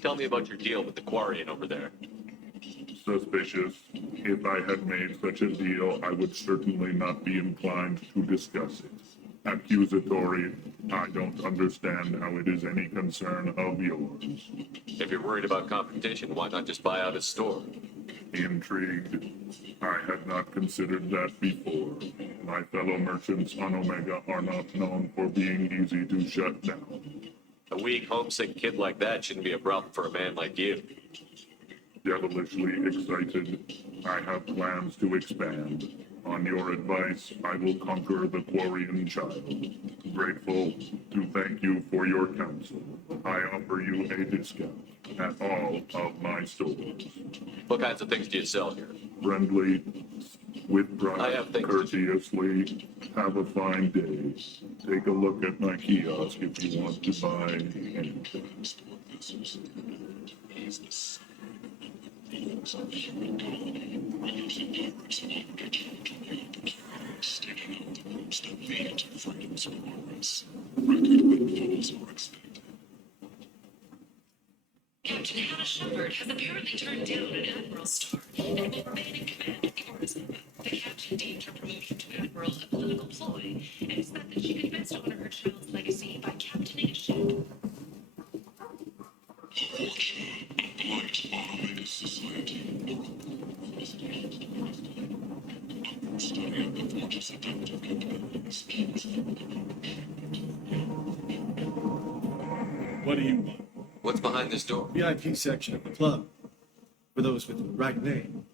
Tell me about your deal with the Quarian over there. Suspicious. If I had made such a deal, I would certainly not be inclined to discuss it. Accusatory. I don't understand how it is any concern of yours. If you're worried about competition, why not just buy out his store? Intrigued. I had not considered that before. My fellow merchants on Omega are not known for being easy to shut down. A weak, homesick kid like that shouldn't be a problem for a man like you. Devilishly excited. I have plans to expand. On your advice, I will conquer the Quarian child. Grateful to thank you for your counsel. I offer you a discount at all of my stores. What kinds of things do you sell here? Friendly, with pride, courteously. Have a fine day. Take a look at my kiosk if you want to buy anything. Captain Hannah Shepard has apparently turned down an admiral's star and will remain in command of the Oarsman. The captain deemed her promotion to admiral a political ploy and said that she could best honor her child's legacy by captaining a ship. What do you want? What's behind this door? VIP section of the club. For those with the right name.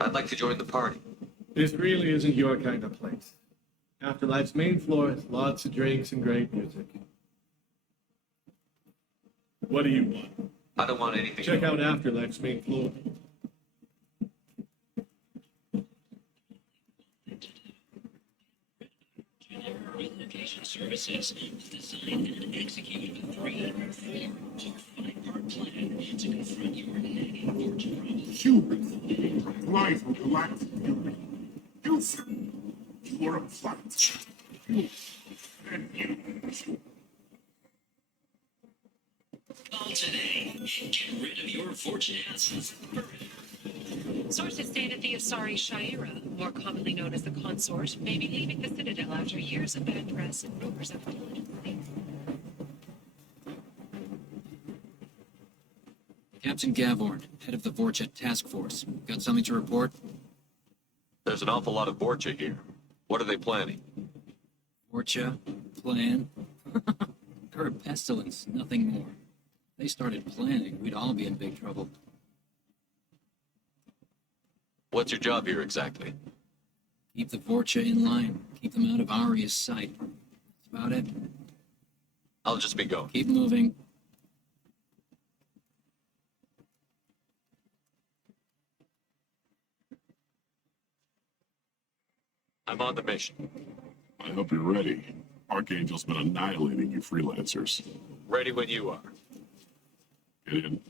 I'd like to join the party. This really isn't your kind of place. Afterlife's main floor has lots of drinks and great music. What do you want? I don't want anything. Check out Afterlife's main floor. Relocation services was designed and executed a 3, 4, or 5-part plan to confront your nagging fortune problems. Human, life of galactic beauty. You, sir, you are a plight. You and you. Call today. Get rid of your fortune assets forever. Sources say that the Asari Shaira, more commonly known as the Consort, may be leaving the Citadel after years of bad press and rumors of political. Captain Gavorn, head of the Vorcha Task Force. Got something to report? There's an awful lot of Vorcha here. What are they planning? Vorcha? Plan? They're a pestilence, nothing more. If they started planning, we'd all be in big trouble. What's your job here exactly? Keep the Vorcha in line. Keep them out of Aria's sight. That's about it. I'll just be going. Keep moving. I'm on the mission. I hope you're ready. Archangel's been annihilating you freelancers. Ready when you are. Get in.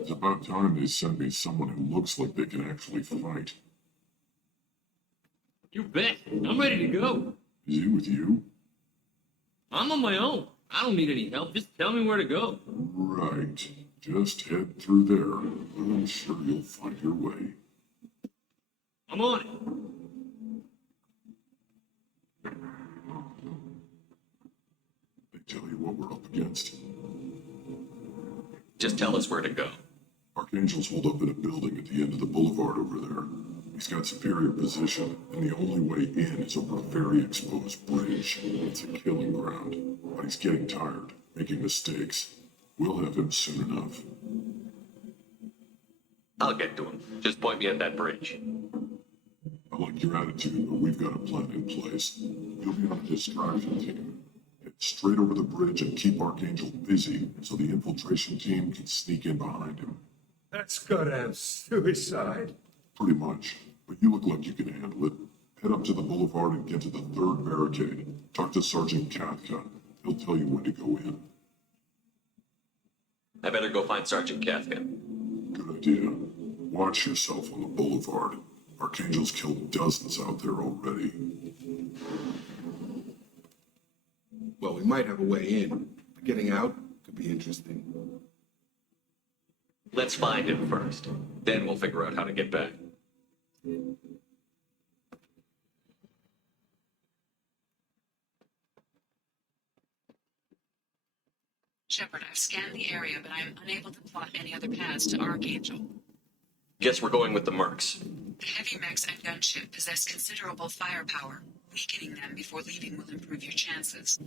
It's about time they sent me someone who looks like they can actually fight. You bet. I'm ready to go. Is he with you? I'm on my own. I don't need any help. Just tell me where to go. Right. Just head through there. I'm sure you'll find your way. I'm on it. They tell you what we're up against? Just tell us where to go. Archangel's holed up in a building at the end of the boulevard over there. He's got superior position, and the only way in is over a very exposed bridge. It's a killing ground, but he's getting tired, making mistakes. We'll have him soon enough. I'll get to him. Just point me at that bridge. I like your attitude, but we've got a plan in place. You'll be on a distraction team. Head straight over the bridge and keep Archangel busy so the infiltration team can sneak in behind him. That's goddamn suicide. Pretty much. But you look like you can handle it. Head up to the boulevard and get to the third barricade. Talk to Sergeant Katka. He'll tell you when to go in. I better go find Sergeant Katka. Good idea. Watch yourself on the boulevard. Archangel's killed dozens out there already. Well, we might have a way in, but getting out could be interesting. Let's find him first. Then we'll figure out how to get back. Shepard, I've scanned the area, but I am unable to plot any other paths to Archangel. Guess we're going with the mercs. The heavy mechs and gunship possess considerable firepower. Weakening them before leaving will improve your chances.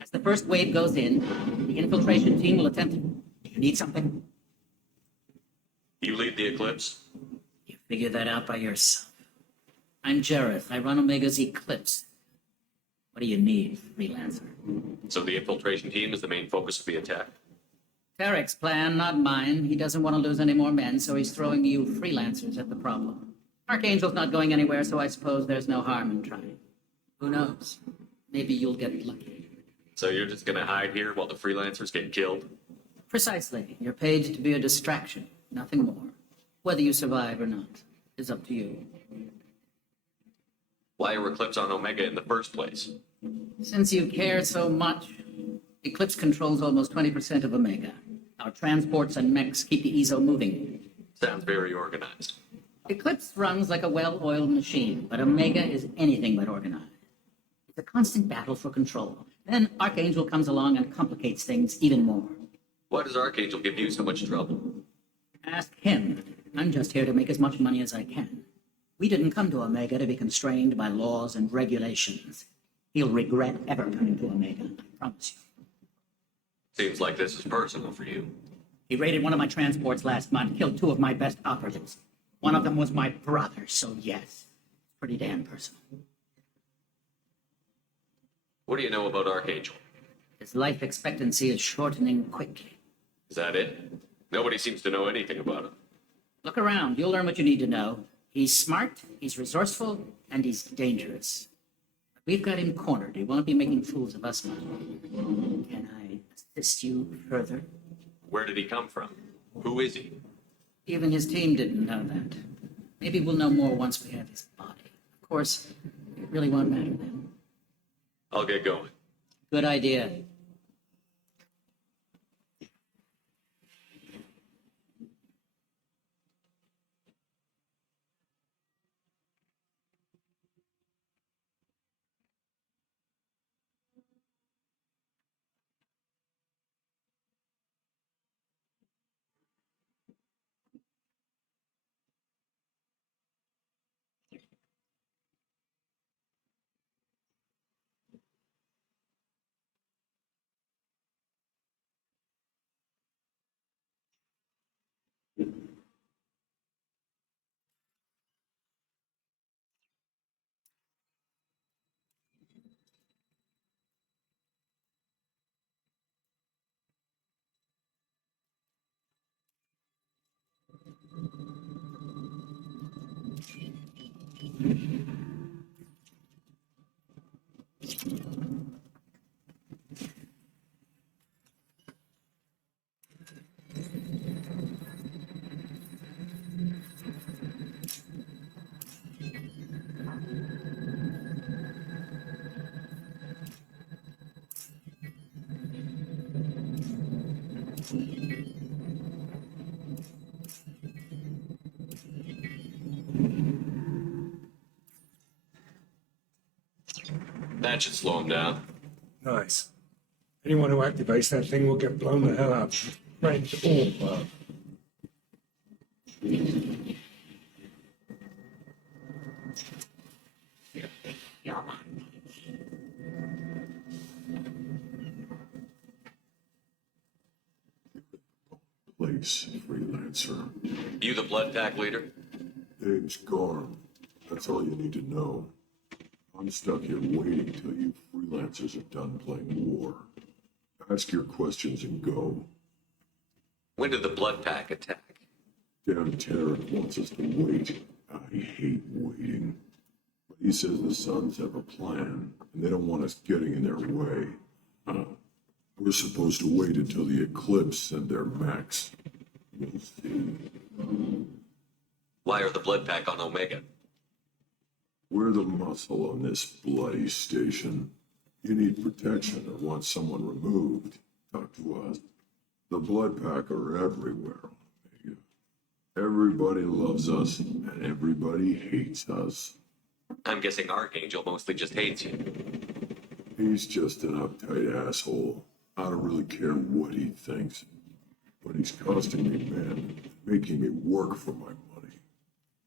As the first wave goes in, the infiltration team will attempt. Do you need something? You lead the Eclipse? You figure that out by yourself. I'm Jareth. I run Omega's Eclipse. What do you need, freelancer? So the infiltration team is the main focus of the attack? Tarek's plan, not mine. He doesn't want to lose any more men, so he's throwing you freelancers at the problem. Archangel's not going anywhere, so I suppose there's no harm in trying. Who knows? Maybe you'll get lucky. So you're just gonna hide here while the freelancers get killed? Precisely. You're paid to be a distraction, nothing more. Whether you survive or not is up to you. Why are Eclipse on Omega in the first place? Since you care so much, Eclipse controls almost 20% of Omega. Our transports and mechs keep the EZO moving. Sounds very organized. Eclipse runs like a well-oiled machine, but Omega is anything but organized. It's a constant battle for control. Then Archangel comes along and complicates things even more. Why does Archangel give you so much trouble? Ask him. I'm just here to make as much money as I can. We didn't come to Omega to be constrained by laws and regulations. He'll regret ever coming to Omega, I promise you. Seems like this is personal for you. He raided one of my transports last month, killed 2 of my best operatives. One of them was my brother, so yes, pretty damn personal. What do you know about Archangel? His life expectancy is shortening quickly. Is that it? Nobody seems to know anything about him. Look around, you'll learn what you need to know. He's smart, he's resourceful, and he's dangerous. But we've got him cornered. He won't be making fools of us much. Can I assist you further? Where did he come from? Who is he? Even his team didn't know that. Maybe we'll know more once we have his body. Of course, it really won't matter then. I'll get going. Good idea. That should slow him down. Nice. Anyone who activates that thing will get blown the hell up. Friend or foe. Place, freelancer. You the blood pack leader? Name's Garm. That's all you need to know. I'm stuck here waiting till you freelancers are done playing war. Ask your questions and go. When did the blood pack attack? Damn Tarek wants us to wait. I hate waiting. But he says the Sons have a plan, and they don't want us getting in their way. We're supposed to wait until the eclipse and their max. We'll see. Why are the blood pack on Omega? We're the muscle on this bloody station. You need protection or want someone removed, talk to us. The blood pack are everywhere on Omega. Everybody loves us, and everybody hates us. I'm guessing Archangel mostly just hates you. He's just an uptight asshole. I don't really care what he thinks. But he's costing me men, making me work for my money.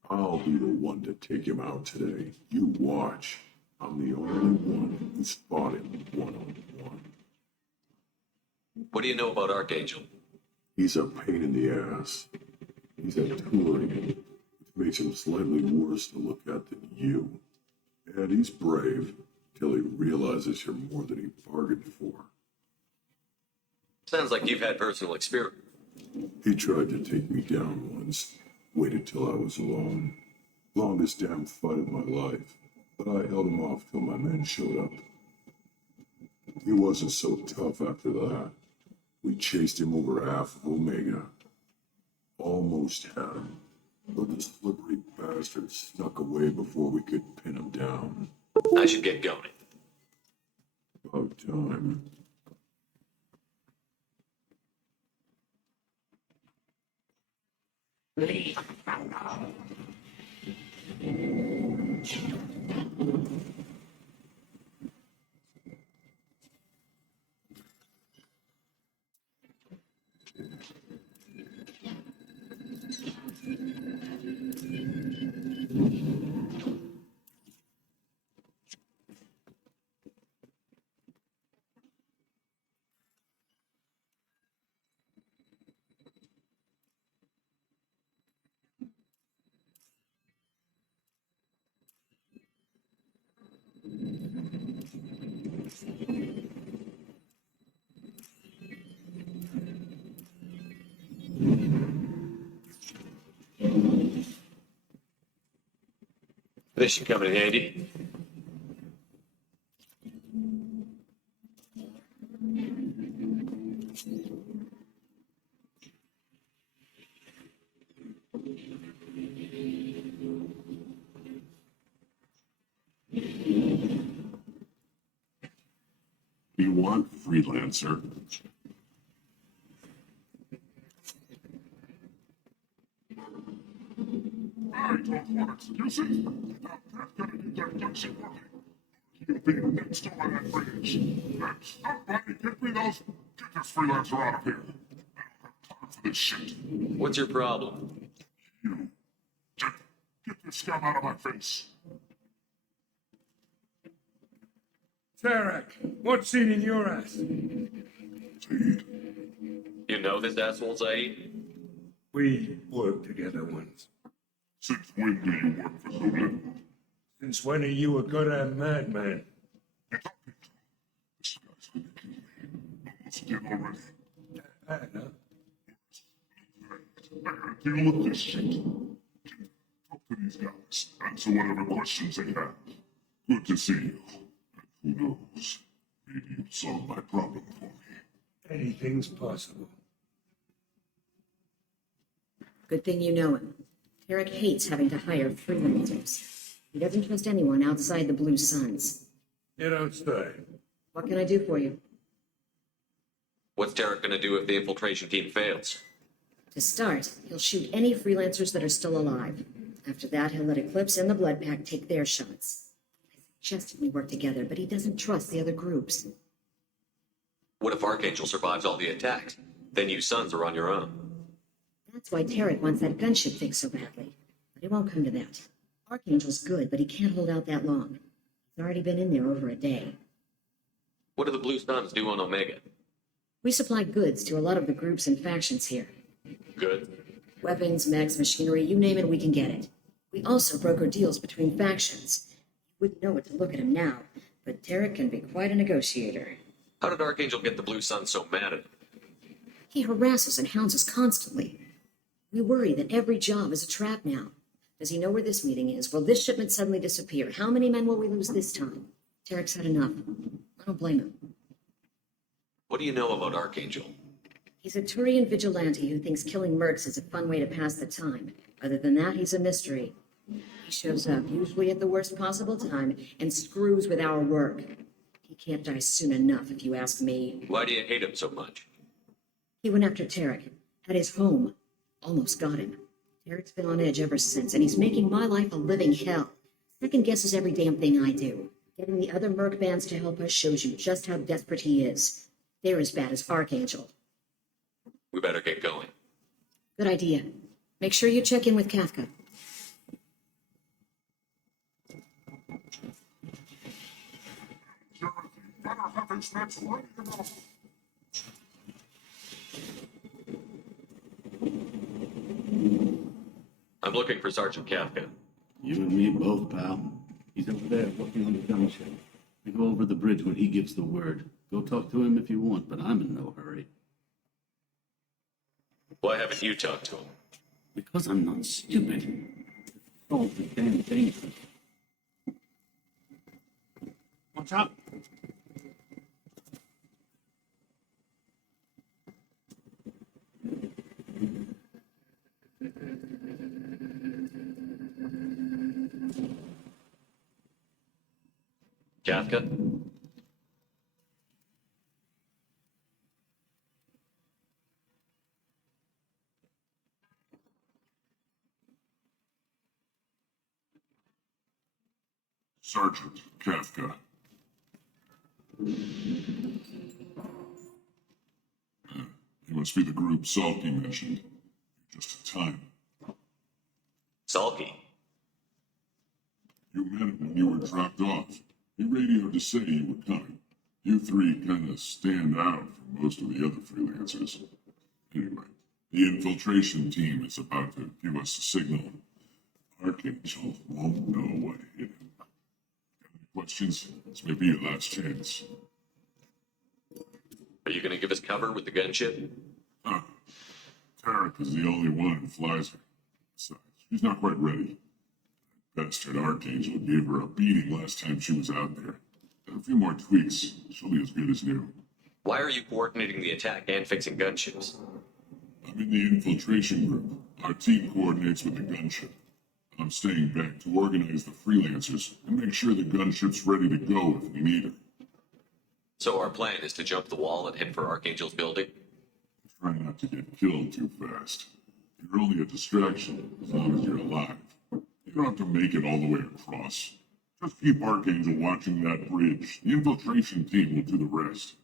I'll be the one to take him out today. You watch. I'm the only one who fought him one-on-one. What do you know about Archangel? He's a pain in the ass. He's a Turian, which makes him slightly worse to look at than you. And he's brave, till he realizes you're more than he bargained for. Sounds like you've had personal experience. He tried to take me down once, waited till I was alone. Longest damn fight of my life, but I held him off till my men showed up. He wasn't so tough after that. We chased him over half of Omega. Almost had him, but the slippery bastard snuck away before we could pin him down. I should get going. About time. Leave alone. This should come in handy. You want freelancer? I don't want excuses. That's gonna get that Dixie working. You'll be next over that bridge. And somebody get me those. Get this freelancer out of here. I don't have time for this shit. What's your problem? You. Get this scum out of my face. Tarek, what's eating your ass? You know this asshole, Zaid? We worked together once. Since when do you work for Zulu? Since when are you a goddamn madman? This guy's gonna kill me. Almost did already. Bad, huh? I gotta deal with this shit. Talk to these guys. Answer whatever questions they have. Good to see you. And who knows? Maybe you'll solve my problem for me. Anything's possible. Good thing you know him. Tarek hates having to hire freelancers. He doesn't trust anyone outside the Blue Suns. You don't say. What can I do for you? What's Tarek gonna do if the infiltration team fails? To start, he'll shoot any freelancers that are still alive. After that, he'll let Eclipse and the Blood Pack take their shots. I suggested we work together, but he doesn't trust the other groups. What if Archangel survives all the attacks? Then you sons are on your own. That's why Tarek wants that gunship fixed so badly. But it won't come to that. Archangel's good, but he can't hold out that long. He's already been in there over a day. What do the Blue Suns do on Omega? We supply goods to a lot of the groups and factions here. Good. Weapons, mechs, machinery, you name it, we can get it. We also broker deals between factions. You wouldn't know it to look at him now, but Tarek can be quite a negotiator. How did Archangel get the Blue Suns so mad at him? He harasses and hounds us constantly. We worry that every job is a trap now. Does he know where this meeting is? Will this shipment suddenly disappear? How many men will we lose this time? Tarek's had enough. I don't blame him. What do you know about Archangel? He's a Turian vigilante who thinks killing mercs is a fun way to pass the time. Other than that, he's a mystery. He shows up, usually at the worst possible time, and screws with our work. He can't die soon enough, if you ask me. Why do you hate him so much? He went after Tarek, at his home. Almost got him. Tarek's been on edge ever since, and he's making my life a living hell. Second guesses every damn thing I do. Getting the other merc bands to help us shows you just how desperate he is. They're as bad as Archangel. We better get going. Good idea. Make sure you check in with Kafka. I'm looking for Sergeant Kafka. You and me both, pal. He's over there working on the gunship. I go over the bridge when he gives the word. Go talk to him if you want, but I'm in no hurry. Why haven't you talked to him? Because I'm not stupid. Oh, the damn dangerous. What's up? Kafka? Sergeant Kafka. You must be the group Salky mentioned. Just in time. Salky? You met him when you were dropped off. He radioed to say you were coming. You three kind of stand out from most of the other freelancers. Anyway, the infiltration team is about to give us a signal. Archangel won't know what hit him. Got any questions? This may be your last chance. Are you going to give us cover with the gunship? Tarek is the only one who flies her. Besides, she's not quite ready. That bastard Archangel gave her a beating last time she was out there. A few more tweaks, she'll be as good as new. Why are you coordinating the attack and fixing gunships? I'm in the infiltration group. Our team coordinates with the gunship. I'm staying back to organize the freelancers and make sure the gunship's ready to go if we need her. So our plan is to jump the wall and head for Archangel's building? Try not to get killed too fast. You're only a distraction as long as you're alive. You don't have to make it all the way across. Just keep Archangel watching that bridge. The infiltration team will do the rest.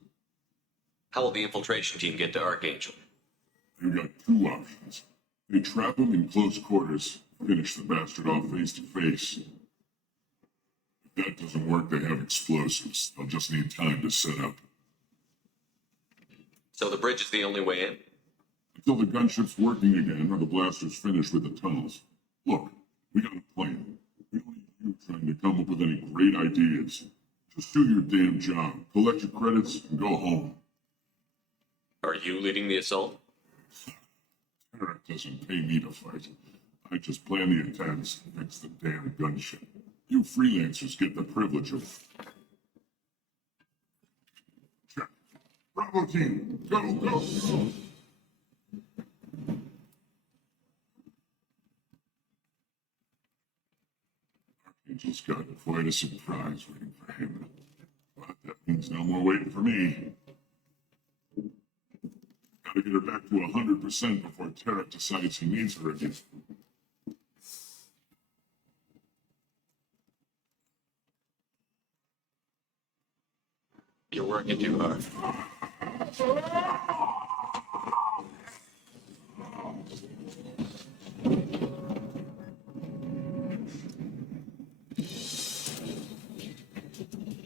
How will the infiltration team get to Archangel? They've got two options. They trap him in close quarters, finish the bastard off face to face. If that doesn't work, they have explosives. They'll just need time to set up. So the bridge is the only way in? Until the gunship's working again or the blasters finish with the tunnels. Look, we got a plan. We don't need you trying to come up with any great ideas. Just do your damn job, collect your credits, and go home. Are you leading the assault? Tarek doesn't pay me to fight. I just plan the attacks and fix the damn gunship. You freelancers get the privilege of... Check. Bravo team, go, go! Archangel's got quite a surprise waiting for him. But that means no more waiting for me. Gotta get her back to 100% before Tarek decides he needs her again. You're working too hard.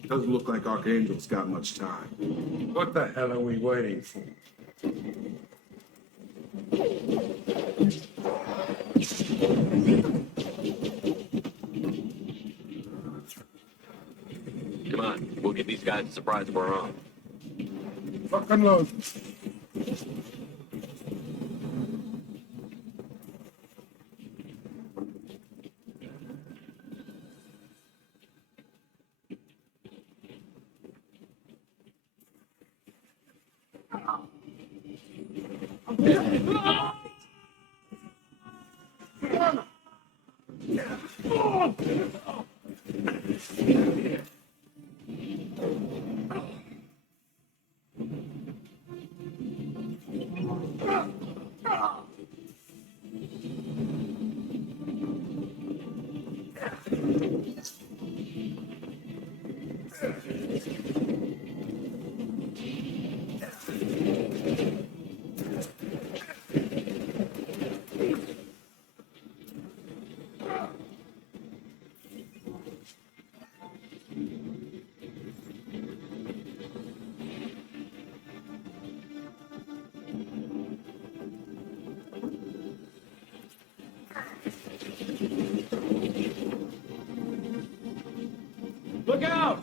Doesn't look like Archangel's got much time. What the hell are we waiting for? Come on, we'll give these guys a surprise of our own. Fucking load. Look out!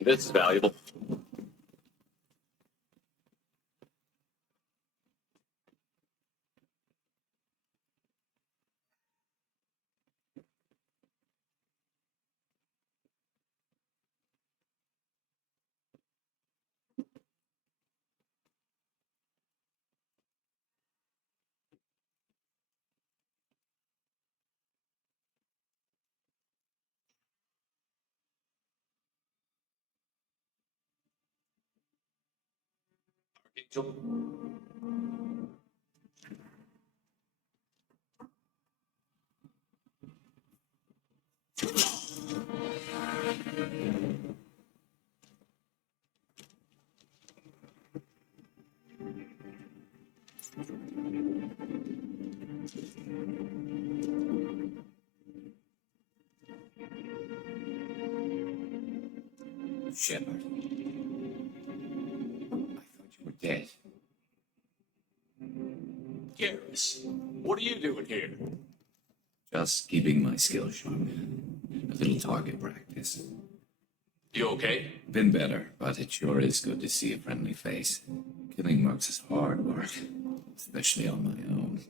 This is valuable. Angel. Shepard. I thought you were dead. Garrus, what are you doing here? Just keeping my skills sharp. A little target practice. You okay? Been better, but it sure is good to see a friendly face. Killing mercs is hard work, especially on my own.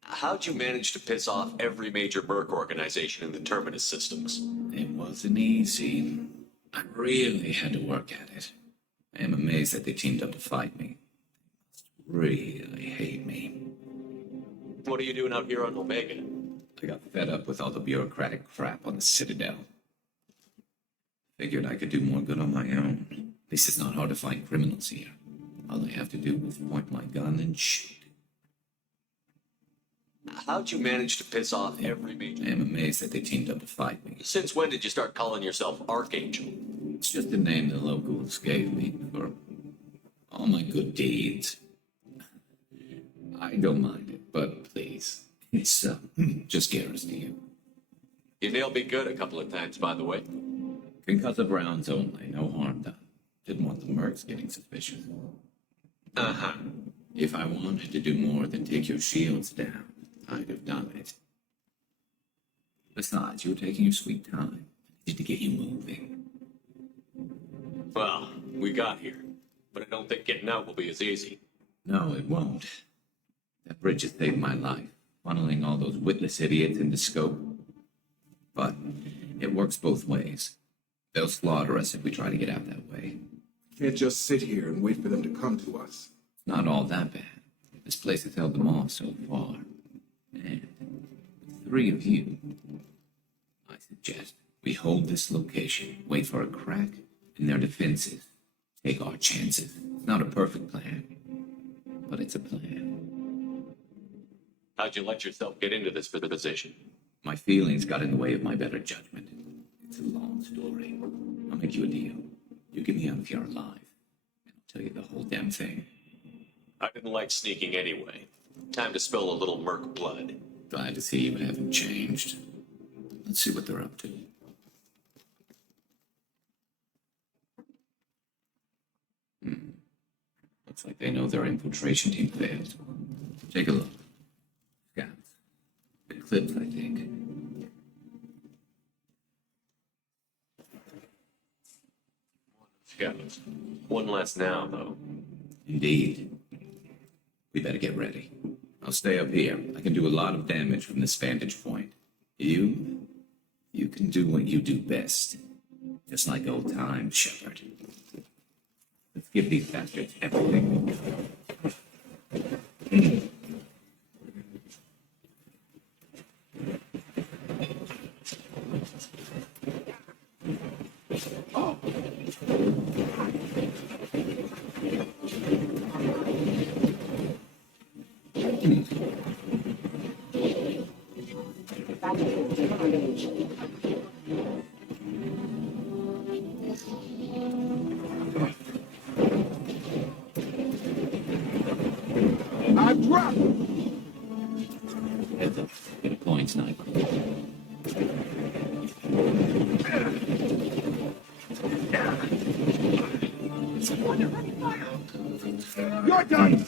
How'd you manage to piss off every major Merc organization in the Terminus systems? It wasn't easy. I really had to work at it. I am amazed that they teamed up to fight me. They must really hate me. What are you doing out here on Omega? I got fed up with all the bureaucratic crap on the Citadel. Figured I could do more good on my own. At least it's not hard to find criminals here. All I have to do is point my gun and shoot. How'd you manage to piss off every major... I am amazed that they teamed up to fight me. Since when did you start calling yourself Archangel? It's just a name the locals gave me for all my good deeds. I don't mind it, but please, it's just Garrus to you. You nailed me good a couple of times, by the way. Concussive rounds only, no harm done. Didn't want the mercs getting suspicious. Uh-huh. If I wanted to do more than take your shields down, I'd have done it. Besides, you were taking your sweet time. I needed to get you moving. Well, we got here, but I don't think getting out will be as easy. No, it won't. That bridge has saved my life, funneling all those witless idiots into scope. But it works both ways. They'll slaughter us if we try to get out that way. Can't just sit here and wait for them to come to us. It's not all that bad. This place has held them off so far. And with 3 of you, I suggest we hold this location, wait for a crack in their defenses, take our chances. It's not a perfect plan, but it's a plan. How'd you let yourself get into this position? My feelings got in the way of my better judgment. It's a long story. I'll make you a deal. You get me out of here alive, and I'll tell you the whole damn thing. I didn't like sneaking anyway. Time to spill a little Merc blood. Glad to see you haven't changed. Let's see what they're up to. Looks like they know their infiltration team failed. Take a look. Scouts. Eclipse, I think. Scouts. One less now, though. Indeed. We better get ready. I'll stay up here. I can do a lot of damage from this vantage point. You can do what you do best. Just like old times, Shepard. Let's give these bastards everything we got. I dropped! Heads up. Get a point, sniper. You're done!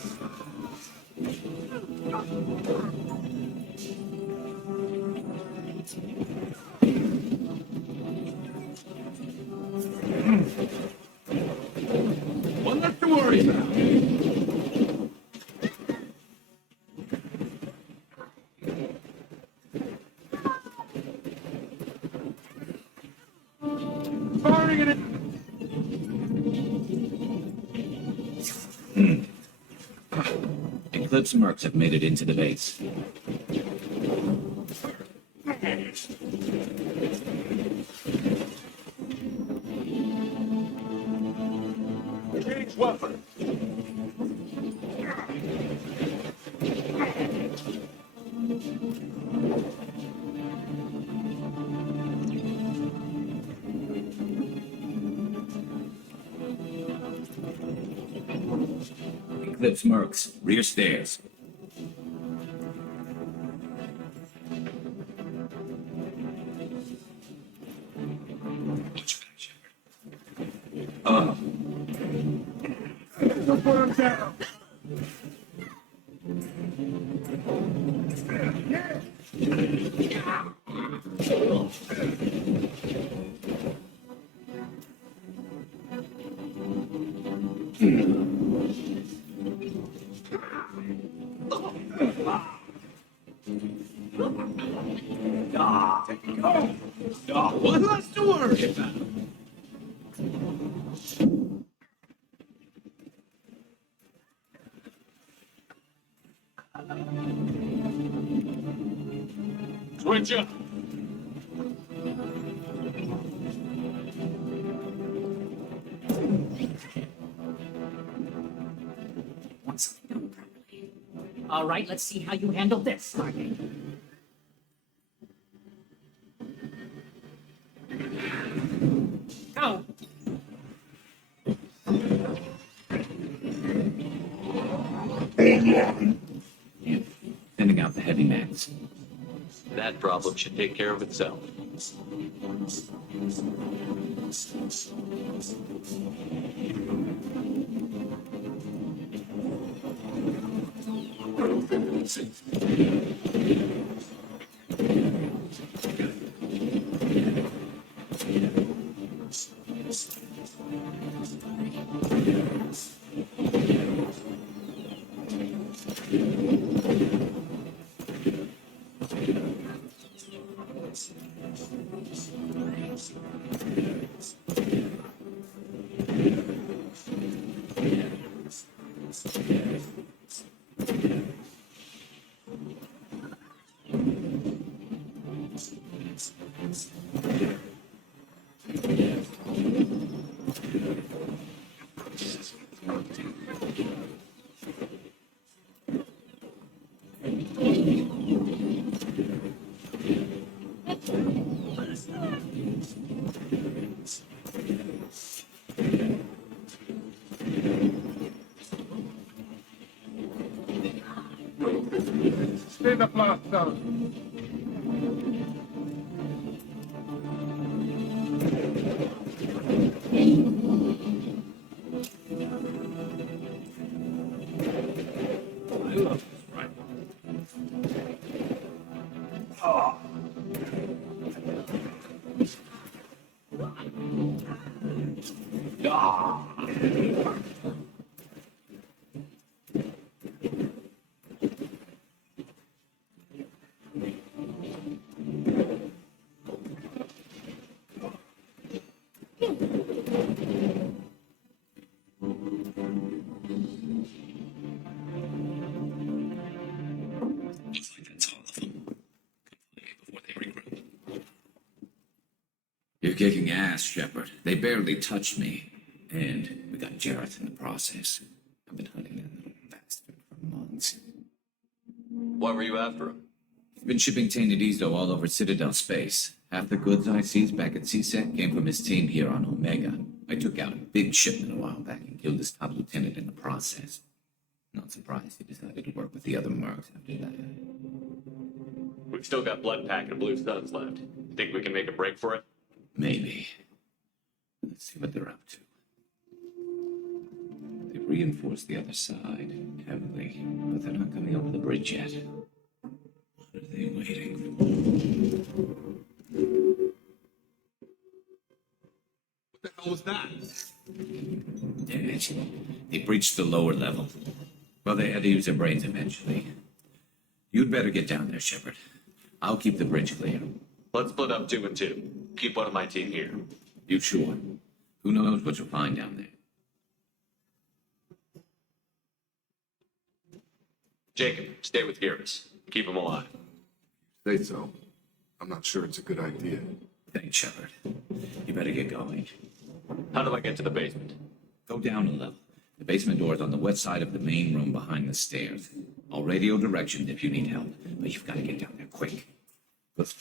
One left to worry about. Firing it! Eclipse mercs have made it into the base. Change weapon! Eclipse mercs, rear stairs. Don't put him down! One less to worry about. Switch up. Want something done properly. All right, let's see how you handle this, Arnie. Go! Yeah, sending out the heavy mats. That problem should take care of itself. Stay the blast down. I love this rifle. kicking ass, Shepard. They barely touched me. And we got Jarrett in the process. I've been hunting that little bastard for months. Why were you after him? He's been shipping tainted Ezo all over Citadel space. Half the goods I seized back at CSEC came from his team here on Omega. I took out a big shipment a while back and killed his top lieutenant in the process. Not surprised he decided to work with the other mercs after that. We've still got Blood Pack and Blue Suns left. Think we can make a break for it? Maybe. Let's see what they're up to. They've reinforced the other side heavily, but they're not coming over the bridge yet. What are they waiting for? What the hell was that? Damn it. They breached the lower level. Well, they had to use their brains eventually. You'd better get down there, Shepard. I'll keep the bridge clear. Let's split up 2 and 2. Keep one of my team here. You sure? Who knows what you'll find down there? Jacob, stay with Garrus. Keep him alive. Say so. I'm not sure it's a good idea. Thanks, Shepard. You better get going. How do I get to the basement? Go down a level. The basement door is on the west side of the main room behind the stairs. I'll radio directions if you need help, but you've got to get down there quick. Let's...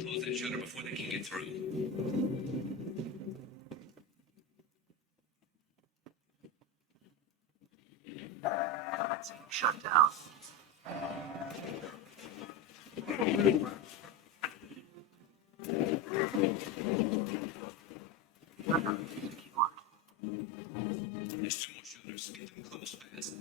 Close that shutter before they can get through. Shut down. There's 2 more shutters. Get them closed fast.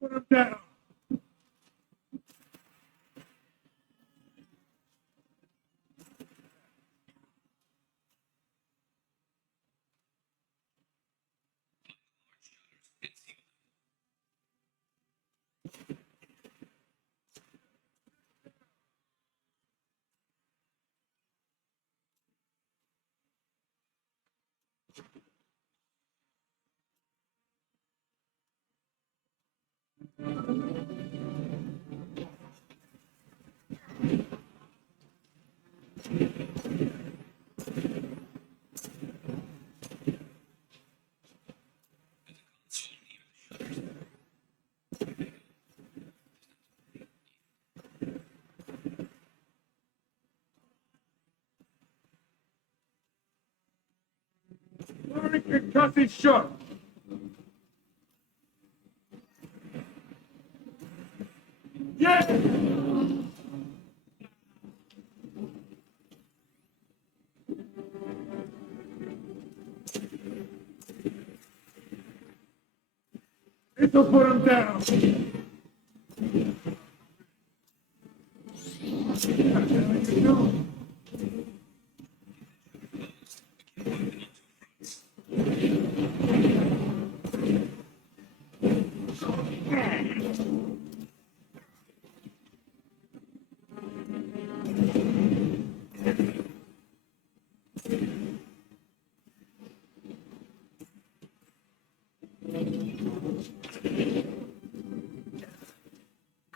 Put him down. Cut it short. Yeah! It'll put him down.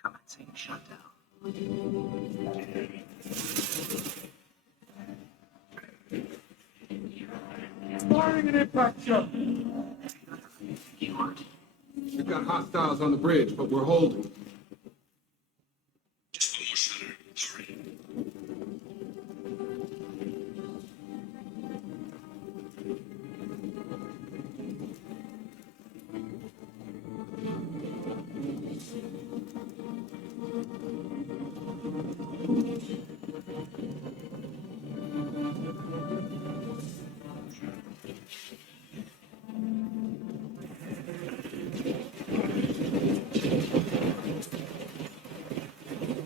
Commencing shutdown. Firing an impact shot. We've got hostiles on the bridge, but we're holding. Just one more shutter. Hurry.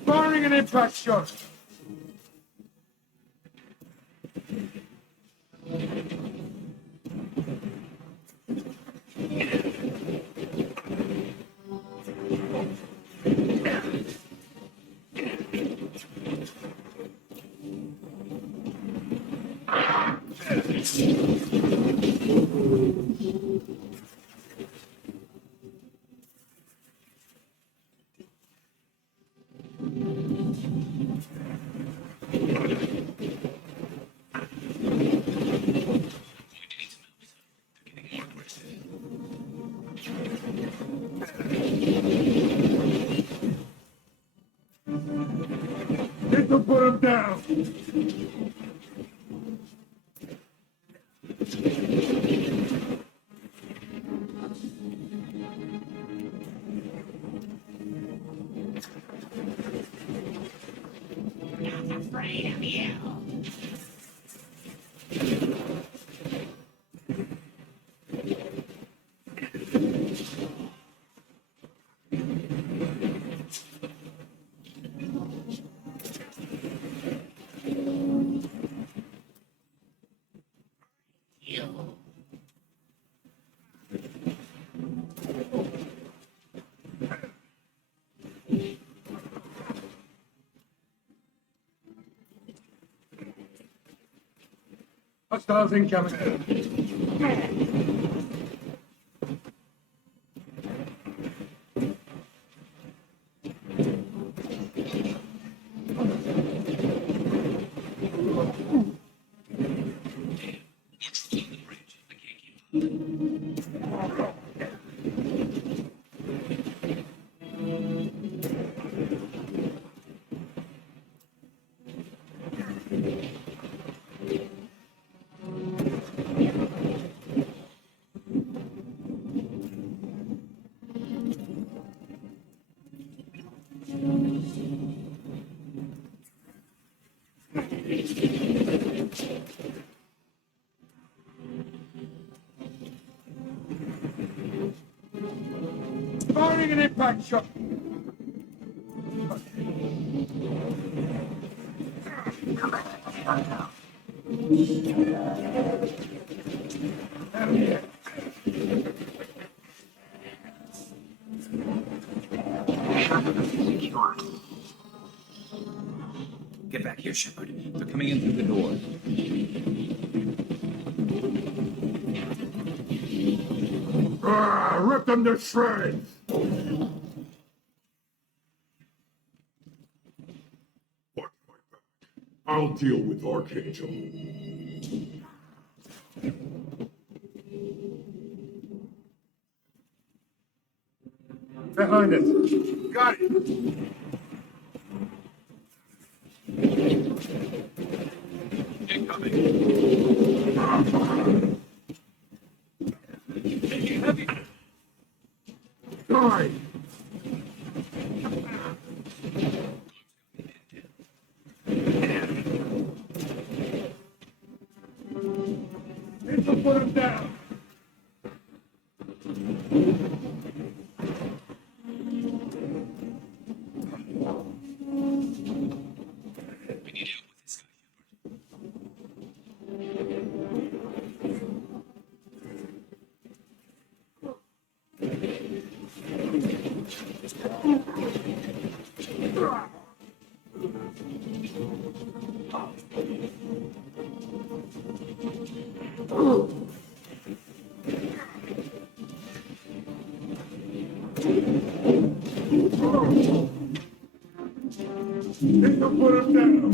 Firing an impact shot. It'll put him down. Not afraid of you. Hostiles incoming. Firing an impact shot. Get back here, Shepard. They're coming in through the door. Rip them to shreds. I'll deal with Archangel. Behind it. Got it. Die! Need to put him down! Need to put him down!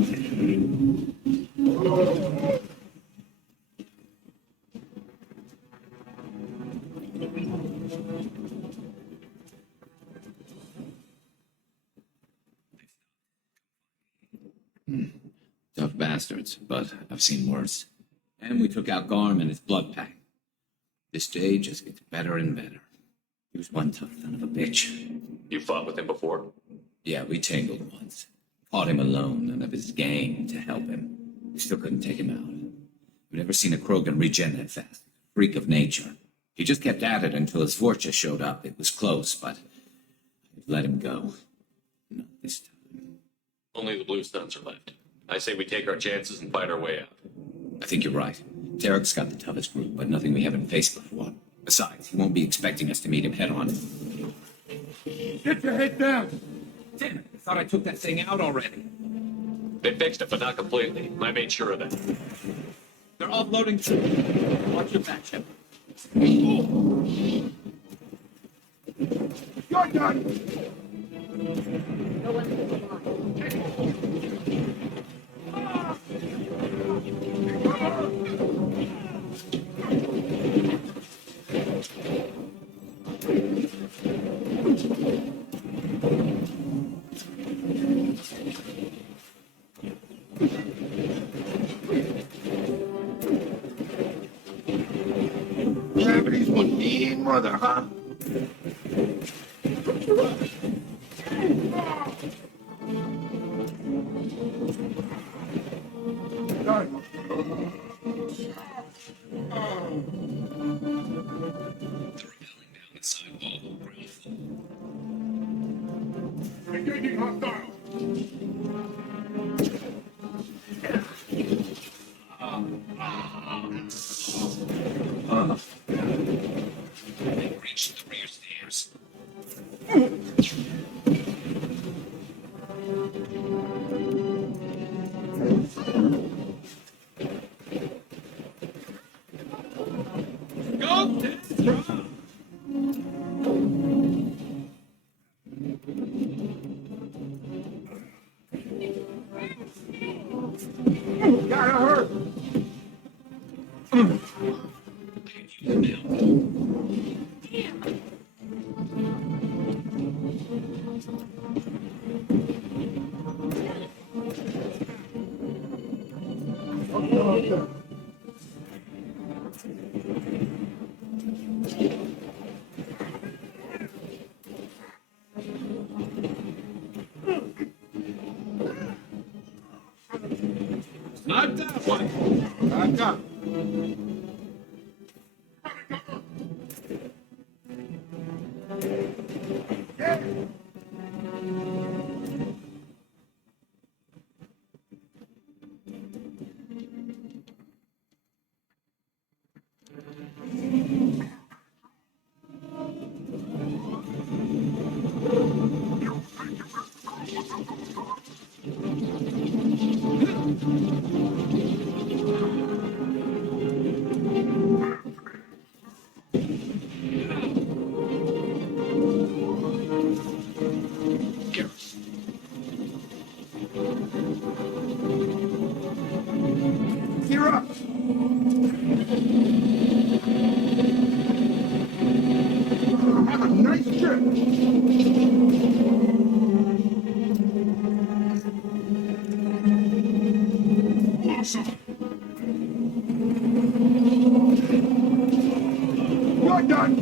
Tough bastards, but I've seen worse. And we took out Garm and his blood pack. This day just gets better and better. He was one tough son of a bitch. You fought with him before? Yeah, we tangled once. Fought him alone, none of his gang to help him. We still couldn't take him out. I've never seen a Krogan regen that fast. Freak of nature. He just kept at it until his Vorcha showed up. It was close, but I let him go. Not this time. Only the blue stuns are left. I say we take our chances and fight our way out. I think you're right. Tarek's got the toughest group, but nothing we haven't faced before. Besides, he won't be expecting us to meet him head-on. Get your head down! Damn it, I thought I took that thing out already. They fixed it, but not completely. I made sure of that. They're offloading. Watch your back, Shepard. You're done! No one will survive. Gravity's one mean mother, huh? Done. The side wall, ground floor. Engaging hostile. They reached the rear stairs. Gotta hurt. Not that one. Back up. You're up. Have a nice trip. You're done.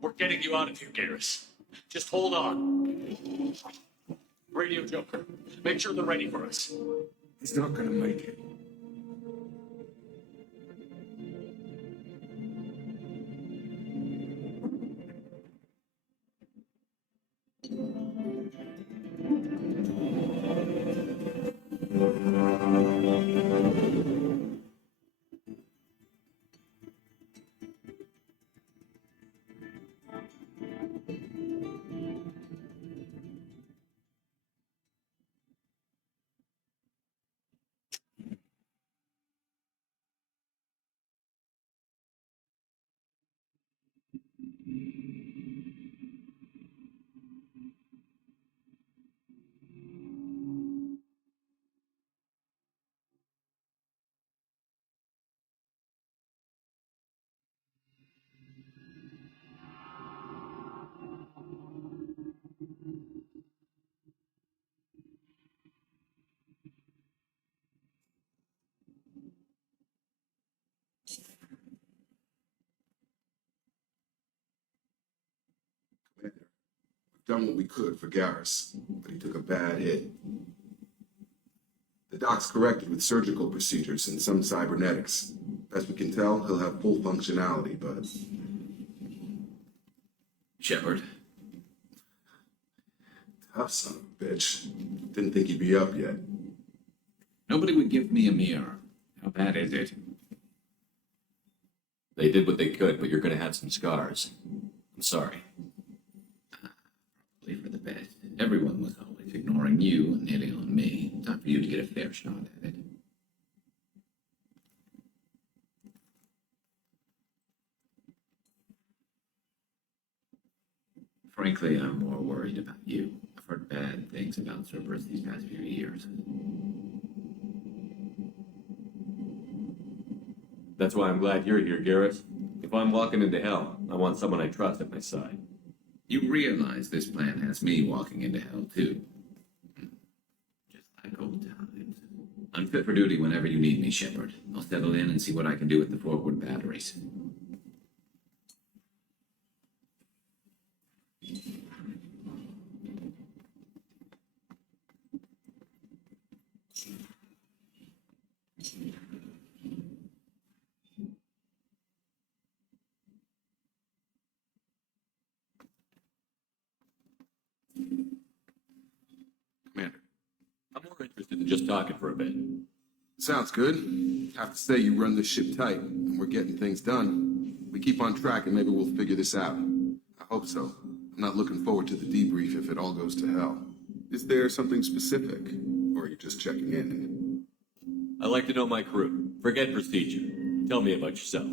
We're getting you out of here, Garrus. Just hold on. Radio Joker, make sure they're ready for us. He's not gonna make it. Done what we could for Garrus, but he took a bad hit. The doc's corrected with surgical procedures and some cybernetics. Best we can tell, he'll have full functionality, but... Shepard. Tough son of a bitch. Didn't think he'd be up yet. Nobody would give me a mirror. How bad is it? They did what they could, but you're gonna have some scars. I'm sorry. Probably for the best. Everyone was always ignoring you and hitting on me. Time for you to get a fair shot at it. Frankly, I'm more worried about you. I've heard bad things about Cerberus these past few years. That's why I'm glad you're here, Garrus. If I'm walking into hell, I want someone I trust at my side. You realize this plan has me walking into hell, too. Just like old times. I'm fit for duty whenever you need me, Shepard. I'll settle in and see what I can do with the forward batteries. Commander. I'm more interested in just talking for a bit. Sounds good. Have to say you run this ship tight, and we're getting things done. We keep on track and maybe we'll figure this out. I hope so. I'm not looking forward to the debrief if it all goes to hell. Is there something specific, or are you just checking in? I like to know my crew. Forget procedure. Tell me about yourself.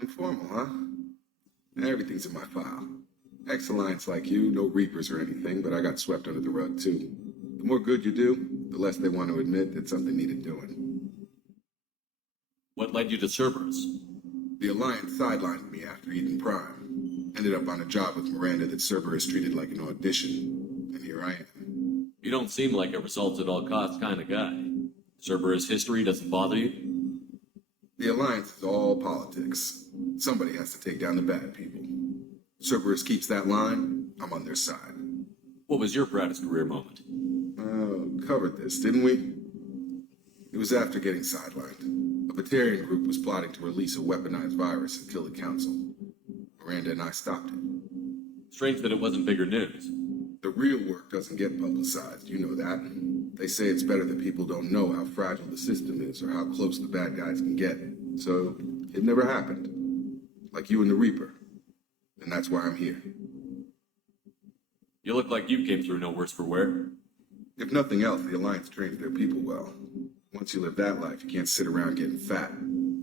Informal, huh? Everything's in my file. Ex-Alliance like you, no Reapers or anything, but I got swept under the rug too. The more good you do, the less they want to admit that something needed doing. What led you to Cerberus? The Alliance sidelined me after Eden Prime. Ended up on a job with Miranda that Cerberus treated like an audition, and here I am. You don't seem like a results at all costs kind of guy. Cerberus history doesn't bother you? The Alliance is all politics. Somebody has to take down the bad people. Cerberus keeps that line, I'm on their side. What was your proudest career moment? Covered this, didn't we? It was after getting sidelined. A Batarian group was plotting to release a weaponized virus and kill the Council. Miranda and I stopped it. Strange that it wasn't bigger news. The real work doesn't get publicized, you know that. They say it's better that people don't know how fragile the system is or how close the bad guys can get. So, it never happened. Like you and the Reaper. And that's why I'm here. You look like you came through no worse for wear. If nothing else, the Alliance trains their people well. Once you live that life, you can't sit around getting fat.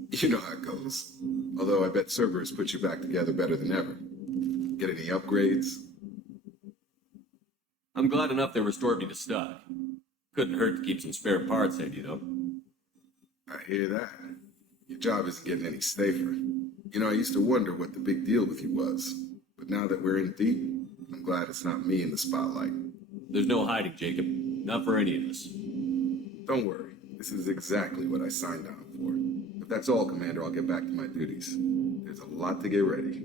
You know how it goes. Although I bet Cerberus put you back together better than ever. Get any upgrades? I'm glad enough they restored me to stock. Couldn't hurt to keep some spare parts handy, though. I hear that. Your job isn't getting any safer. You know, I used to wonder what the big deal with you was. But now that we're in deep, I'm glad it's not me in the spotlight. There's no hiding, Jacob. Not for any of us. Don't worry. This is exactly what I signed on for. If that's all, Commander, I'll get back to my duties. There's a lot to get ready.